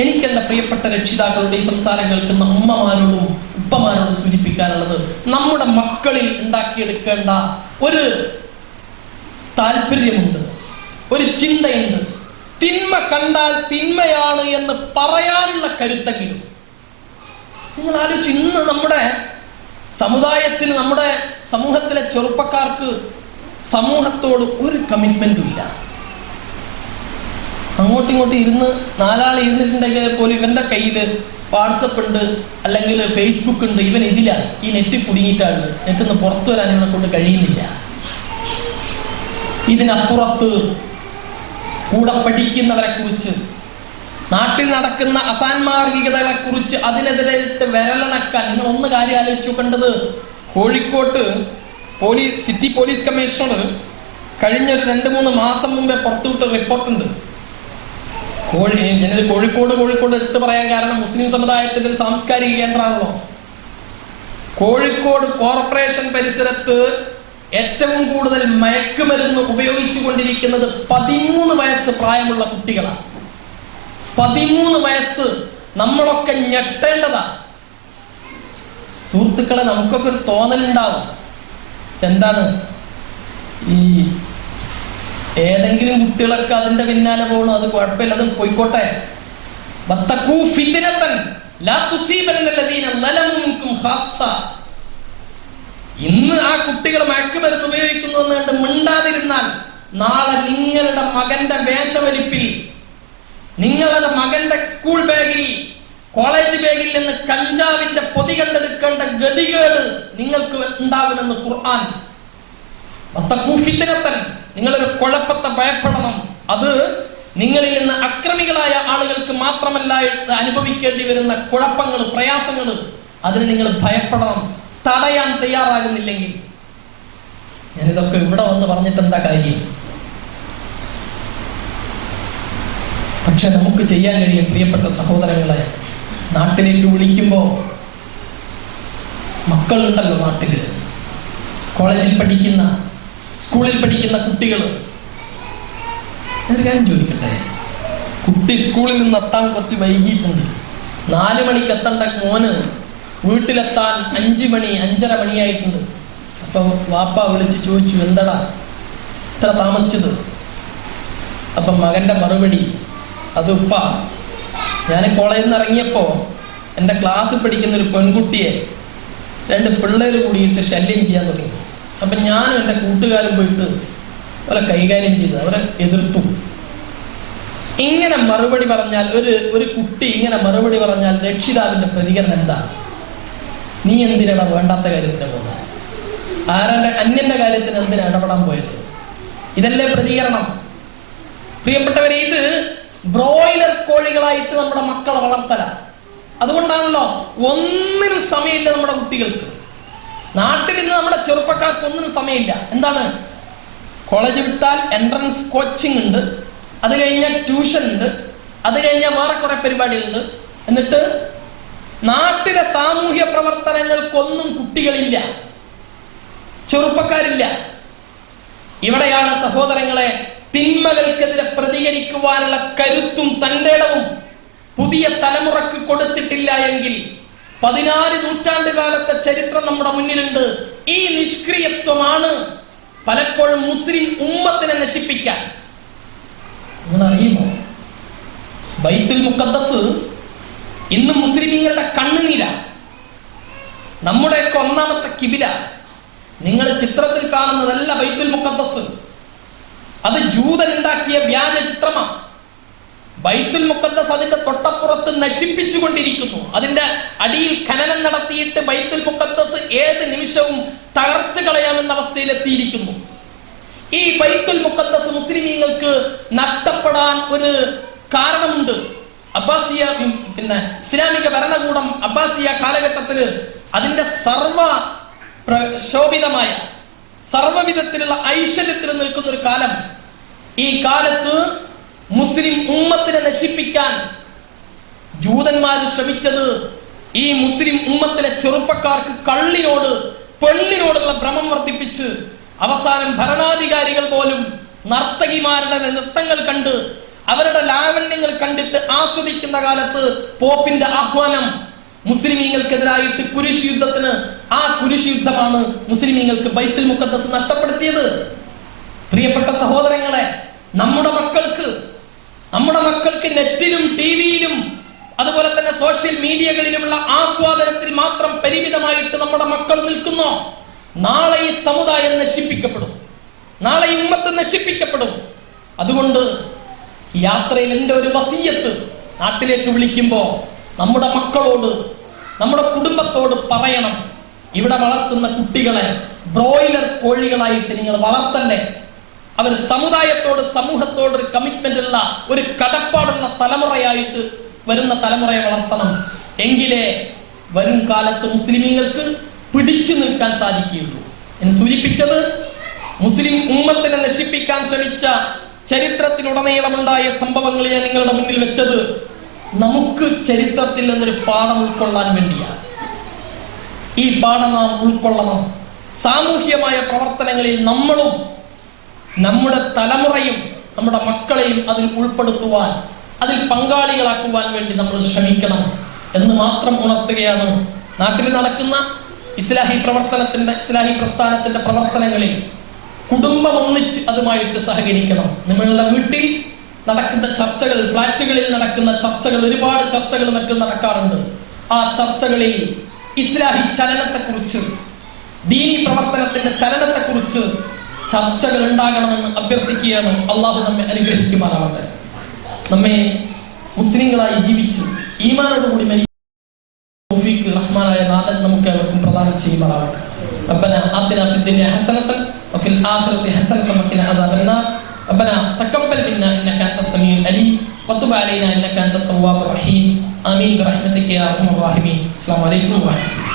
എനിക്ക് എൻ്റെ പ്രിയപ്പെട്ട രക്ഷിതാക്കളുടെ ഈ സംസാരം കേൾക്കുന്ന ഉമ്മമാരോടും ഉപ്പമാരോടും സൂചിപ്പിക്കാനുള്ളത്, നമ്മുടെ മക്കളിൽ ഉണ്ടാക്കിയെടുക്കേണ്ട ഒരു താല്പര്യമുണ്ട്, ഒരു ചിന്തയുണ്ട്. തിന്മ കണ്ടാൽ തിന്മയാണ് എന്ന് പറയാനുള്ള കരുത്തെങ്കിലും. നിങ്ങൾ ആലോചിച്ച്, ഇന്ന് നമ്മുടെ സമുദായത്തിന്, നമ്മുടെ സമൂഹത്തിലെ ചെറുപ്പക്കാർക്ക് സമൂഹത്തോട് ഒരു കമ്മിറ്റ്മെന്റും ഇല്ല. അങ്ങോട്ടും ഇങ്ങോട്ടും ഇരുന്ന് നാലാൾ ഇരുന്നിട്ടുണ്ടെങ്കിൽ പോലും ഇവന്റെ കയ്യിൽ വാട്സപ്പ് ഉണ്ട്, അല്ലെങ്കിൽ ഫേസ്ബുക്ക് ഉണ്ട്. ഇവൻ ഇതിലാണ്, ഈ നെറ്റ് കുടുങ്ങിയിട്ടാണ്, നെറ്റിൽ നിന്ന് പുറത്തു വരാൻ ഇവനെ കൊണ്ട് കഴിയുന്നില്ല. ഇതിനപ്പുറത്ത് കൂടെ പഠിക്കുന്നവരെ കുറിച്ച്, നാട്ടിൽ നടക്കുന്ന അസാൻമാർഗികതകളെ കുറിച്ച് അതിനെതിരെ വിരലണക്കാൻ നിങ്ങൾ ഒന്ന് കാര്യം ആലോചിച്ചു കണ്ടത്. കോഴിക്കോട്ട് സിറ്റി പോലീസ് കമ്മീഷണർ കഴിഞ്ഞൊരു 2-3 മാസം മുമ്പേ പുറത്തുവിട്ട റിപ്പോർട്ടുണ്ട്. ഞാനിത് കോഴിക്കോട് എടുത്ത് പറയാൻ കാരണം മുസ്ലിം സമുദായത്തിന്റെ ഒരു സാംസ്കാരിക കേന്ദ്രമാണല്ലോ. കോഴിക്കോട് കോർപ്പറേഷൻ പരിസരത്ത് ഏറ്റവും കൂടുതൽ മയക്കുമരുന്ന് ഉപയോഗിച്ചു കൊണ്ടിരിക്കുന്നത് 13 വയസ്സ് പ്രായമുള്ള കുട്ടികളാണ്. 13 വയസ്സ്. നമ്മളൊക്കെ ഞെട്ടേണ്ടതാ സുഹൃത്തുക്കളെ. നമുക്കൊക്കെ ഒരു തോന്നലുണ്ടാവും, എന്താണ് ഈ ഏതെങ്കിലും കുട്ടികളൊക്കെ അതിന്റെ പിന്നാലെ പോകണം, അത് കുഴപ്പമില്ല, അത് പോയിക്കോട്ടെ. ഇന്ന് ആ കുട്ടികൾ മയക്കുമരുന്ന് ഉപയോഗിക്കുന്നു എന്ന് മിണ്ടാതിരുന്നാൽ, നാളെ നിങ്ങളുടെ മകന്റെ വേഷവലിപ്പിൽ, നിങ്ങളുടെ മകന്റെ സ്കൂൾ ബാഗിൽ, കോളേജ് ബാഗിൽ നിന്ന് കഞ്ചാവിന്റെ പൊതി കണ്ടെടുക്കേണ്ട ഗതികേട് നിങ്ങൾക്ക് ഉണ്ടാകുമെന്ന് ഖുർആൻ. നിങ്ങളൊരു കുഴപ്പത്തെ ഭയപ്പെടണം. അത് നിങ്ങളിൽ നിന്ന് അക്രമികളായ ആളുകൾക്ക് മാത്രമല്ല അനുഭവിക്കേണ്ടി വരുന്ന കുഴപ്പങ്ങൾ, പ്രയാസങ്ങൾ, അതിന് നിങ്ങൾ ഭയപ്പെടണം. തടയാൻ തയ്യാറാകുന്നില്ലെങ്കിൽ ഞാനിതൊക്കെ ഇവിടെ വന്ന് പറഞ്ഞിട്ട് എന്താ കാര്യം? പക്ഷെ നമുക്ക് ചെയ്യാൻ കഴിയും. പ്രിയപ്പെട്ട സഹോദരങ്ങളെ, നാട്ടിലേക്ക് വിളിക്കുമ്പോൾ മക്കളുണ്ടല്ലോ നാട്ടിൽ, കോളേജിൽ പഠിക്കുന്ന, സ്കൂളിൽ പഠിക്കുന്ന കുട്ടികൾ. ഒരു കാര്യം ചോദിക്കട്ടെ, കുട്ടി സ്കൂളിൽ നിന്ന് എത്താൻ കുറച്ച് വൈകിട്ടുണ്ട്, 4 മണിക്ക് എത്തേണ്ട മോന് വീട്ടിലെത്താൻ 5 മണി 5:30 മണിയായിട്ടുണ്ട്. അപ്പം വാപ്പ വിളിച്ച് ചോദിച്ചു, എന്താടാ ഇത്ര താമസിച്ചത്? അപ്പം മകൻ്റെ മറുപടി, അത് ഉപ്പ, ഞാൻ കോളേജിൽ നിന്ന് ഇറങ്ങിയപ്പോൾ എൻ്റെ ക്ലാസ്സിൽ പഠിക്കുന്ന ഒരു പെൺകുട്ടിയെ 2 പിള്ളേർ കൂടിയിട്ട് ശല്യം ചെയ്യാൻ തുടങ്ങി. അപ്പം ഞാനും എൻ്റെ കൂട്ടുകാരും പോയിട്ട് അവരെ കൈകാര്യം ചെയ്ത് അവരെ എതിർത്തു. ഇങ്ങനെ മറുപടി പറഞ്ഞാൽ, ഒരു കുട്ടി ഇങ്ങനെ മറുപടി പറഞ്ഞാൽ രക്ഷിതാവിൻ്റെ പ്രതികരണം എന്താ? നീ എന്തിനാണ് വേണ്ടാത്ത കാര്യത്തിന് പോകുന്നത്? അന്യൻ്റെ കാര്യത്തിന് എന്തിനാ ഇടപെടാൻ പോയത്? ഇതല്ലേ പ്രതികരണം? പ്രിയപ്പെട്ടവരെ, ഇത് ബ്രോയിലർ കോഴികളായിട്ട് നമ്മുടെ മക്കളെ വളർത്തല. അതുകൊണ്ടാണല്ലോ ഒന്നിനും സമയമില്ല നമ്മുടെ കുട്ടികൾക്ക്. നാട്ടിൽ ഇന്ന് നമ്മുടെ ചെറുപ്പക്കാർക്ക് ഒന്നിനും സമയമില്ല. എന്താണ്? കോളേജ് വിട്ടാൽ എൻട്രൻസ് കോച്ചിങ് ഉണ്ട്, അത് കഴിഞ്ഞാൽ ട്യൂഷൻ ഉണ്ട്, അത് കഴിഞ്ഞാൽ വേറെ കുറെ പരിപാടികളുണ്ട്. എന്നിട്ട് നാട്ടിലെ സാമൂഹ്യ പ്രവർത്തനങ്ങൾക്കൊന്നും കുട്ടികളില്ല, ചെറുപ്പക്കാരില്ല. ഇവിടെയാണ് സഹോദരങ്ങളെ തിന്മകൾക്കെതിരെ പ്രതികരിക്കുവാനുള്ള കരുത്തും തന്റേടവും പുതിയ തലമുറക്ക് കൊടുത്തിട്ടില്ല എങ്കിൽ 14 നൂറ്റാണ്ട് കാലത്തെ ചരിത്രം നമ്മുടെ മുന്നിലുണ്ട്. ഈ നിഷ്ക്രിയത്വമാണ് പലപ്പോഴും മുസ്ലിം ഉമ്മത്തിനെ നശിപ്പിക്കാൻ. നിങ്ങൾ അറിയുമോ, ബൈത്തുൽ മുഖദ്ദസ് ഇന്ന് മുസ്ലിമീങ്ങളുടെ കണ്ണുനീര, നമ്മുടെയൊക്കെ ഒന്നാമത്തെ കിബില. നിങ്ങൾ ചിത്രത്തിൽ കാണുന്നതല്ല ബൈത്തുൽ മുഖദ്ദസ്, അത് ജൂതൻ ഉണ്ടാക്കിയ വ്യാജ ചിത്രമാണ്. ബൈത്തുൽ മുഖദ്ദസ് അതിന്റെ തൊട്ടപ്പുറത്ത് നശിപ്പിച്ചുകൊണ്ടിരിക്കുന്നു. അതിന്റെ അടിയിൽ ഖനനം നടത്തിയിട്ട് ബൈത്തുൽ മുഖദ്ദസ് ഏത് നിമിഷവും തകർത്ത് കളയാമെന്ന അവസ്ഥയിലെത്തിയിരിക്കുന്നു. ഈ ബൈത്തുൽ മുഖദ്ദസ് മുസ്ലിമീങ്ങൾക്ക് നഷ്ടപ്പെടാൻ ഒരു കാരണമുണ്ട്. അബ്ബാസിയ ഇസ്ലാമിക ഭരണകൂടം അബ്ബാസിയ കാലഘട്ടത്തിൽ അതിന്റെ ശോഭിതമായ സർവ്വവിധത്തിലുള്ള ഐശ്വര്യത്തിൽ നിൽക്കുന്ന ഒരു കാലം. ഈ കാലത്ത് മുസ്ലിം ഉമ്മത്തിനെ നശിപ്പിക്കാൻ ജൂതന്മാർ ശ്രമിച്ചത് ഈ മുസ്ലിം ഉമ്മത്തിലെ ചെറുപ്പക്കാർക്ക് കള്ളിനോട് പെണ്ണിനോടുള്ള ഭ്രമം വർദ്ധിപ്പിച്ച് അവസാനം ഭരണാധികാരികൾ പോലും നർത്തകിമാരുടെ നൃത്തങ്ങൾ കണ്ട് അവരുടെ ലാവണ്യങ്ങൾ കണ്ടിട്ട് ആസ്വദിക്കുന്ന കാലത്ത് പോപ്പിന്റെ ആഹ്വാനം മുസ്ലിമീങ്ങൾക്കെതിരായിട്ട് കുരിശ് യുദ്ധത്തിന്, ആ കുരിശ് യുദ്ധമാണ് മുസ്ലിമീങ്ങൾക്ക് ബൈത്തുൽ മുഖദ്ദസ് നഷ്ടപ്പെടുത്തിയത്. പ്രിയപ്പെട്ട സഹോദരങ്ങളെ, നമ്മുടെ മക്കൾക്ക് നെറ്റിലും ടിവിയിലും അതുപോലെ തന്നെ സോഷ്യൽ മീഡിയകളിലുമുള്ള ആസ്വാദനത്തിൽ മാത്രം പരിമിതമായിട്ട് നമ്മുടെ മക്കൾ നിൽക്കുന്നു. നാളെ ഈ സമുദായം നശിപ്പിക്കപ്പെടും, നാളെ ഈ ഉമ്മത്ത് നശിപ്പിക്കപ്പെടും. അതുകൊണ്ട് യാത്രയിൽ എൻ്റെ ഒരു വസിയത്ത്, നാട്ടിലേക്ക് വിളിക്കുമ്പോൾ നമ്മുടെ മക്കളോട്, നമ്മുടെ കുടുംബത്തോട് പറയണം, ഇവിടെ വളർത്തുന്ന കുട്ടികളെ ബ്രോയിലർ കോഴികളായിട്ട് നിങ്ങൾ വളർത്തല്ലേ. അവർ സമുദായത്തോട്, സമൂഹത്തോട് ഒരു കമ്മിറ്റ്മെന്റ് ഉള്ള, ഒരു കടപ്പാടുള്ള തലമുറയായിട്ട് വരുന്ന തലമുറയെ വളർത്തണം. എങ്കിലേ വരും കാലത്ത് മുസ്ലിമീങ്ങൾക്ക് പിടിച്ചു നിൽക്കാൻ സാധിക്കുകയുള്ളൂ. എന്ന് സൂചിപ്പിച്ചത്, മുസ്ലിം ഉമ്മത്തിനെ നശിപ്പിക്കാൻ ശ്രമിച്ച ചരിത്രത്തിലുടനീളമുണ്ടായ സംഭവങ്ങൾ ഞാൻ നിങ്ങളുടെ മുന്നിൽ വെച്ചത് നമുക്ക് ചരിത്രത്തിൽ നിന്നൊരു പാഠം ഉൾക്കൊള്ളാൻ വേണ്ടിയാണ്. ഈ പാഠം നാം ഉൾക്കൊള്ളണം. സാമൂഹ്യമായ പ്രവർത്തനങ്ങളിൽ നമ്മളും നമ്മുടെ തലമുറയും നമ്മുടെ മക്കളെയും അതിൽ ഉൾപ്പെടുത്തുവാൻ, അതിൽ പങ്കാളികളാക്കുവാൻ വേണ്ടി നമ്മൾ ശ്രമിക്കണം എന്ന് മാത്രം ഉണർത്തുകയാണ്. നാട്ടിൽ നടക്കുന്ന ഇസ്ലാഹി പ്രസ്ഥാനത്തിന്റെ പ്രവർത്തനങ്ങളിൽ കുടുംബം ഒന്നിച്ച് അതുമായിട്ട് സഹകരിക്കണം. നിങ്ങളുടെ വീട്ടിൽ നടക്കുന്ന ചർച്ചകൾ, ഫ്ലാറ്റുകളിൽ നടക്കുന്ന ചർച്ചകൾ, ഒരുപാട് ചർച്ചകൾ മറ്റും നടക്കാറുണ്ട്. ആ ചർച്ചകളിൽ ഇസ്ലാഹി ചലനത്തെക്കുറിച്ച്, ദീനി പ്രവർത്തനത്തിന്റെ ചലനത്തെക്കുറിച്ച് ചർച്ചകൾ ഉണ്ടാകണമെന്ന് അഭ്യർത്ഥിക്കുകയാണ്. അള്ളാഹു നമ്മെ അനുഗ്രഹിക്കുമാറാവട്ടെ. നമ്മെ മുസ്ലിങ്ങളായി ജീവിച്ച് ഈമാനോടുകൂടി തൗഫീഖ് റഹ്മാനായ നാഥൻ നമുക്ക് അവർക്കും പ്രദാനം ചെയ്യുമാറാവട്ടെ. ربنا آتنا في الدنيا حسنة وفي الآخرة حسنة وقنا عذاب النار. ربنا تقبل منا إنك أنت السميع العليم وتب علينا إنك أنت التواب الرحيم. آمين برحمتك يا أرحم الراحمين. السلام عليكم ورحمة الله.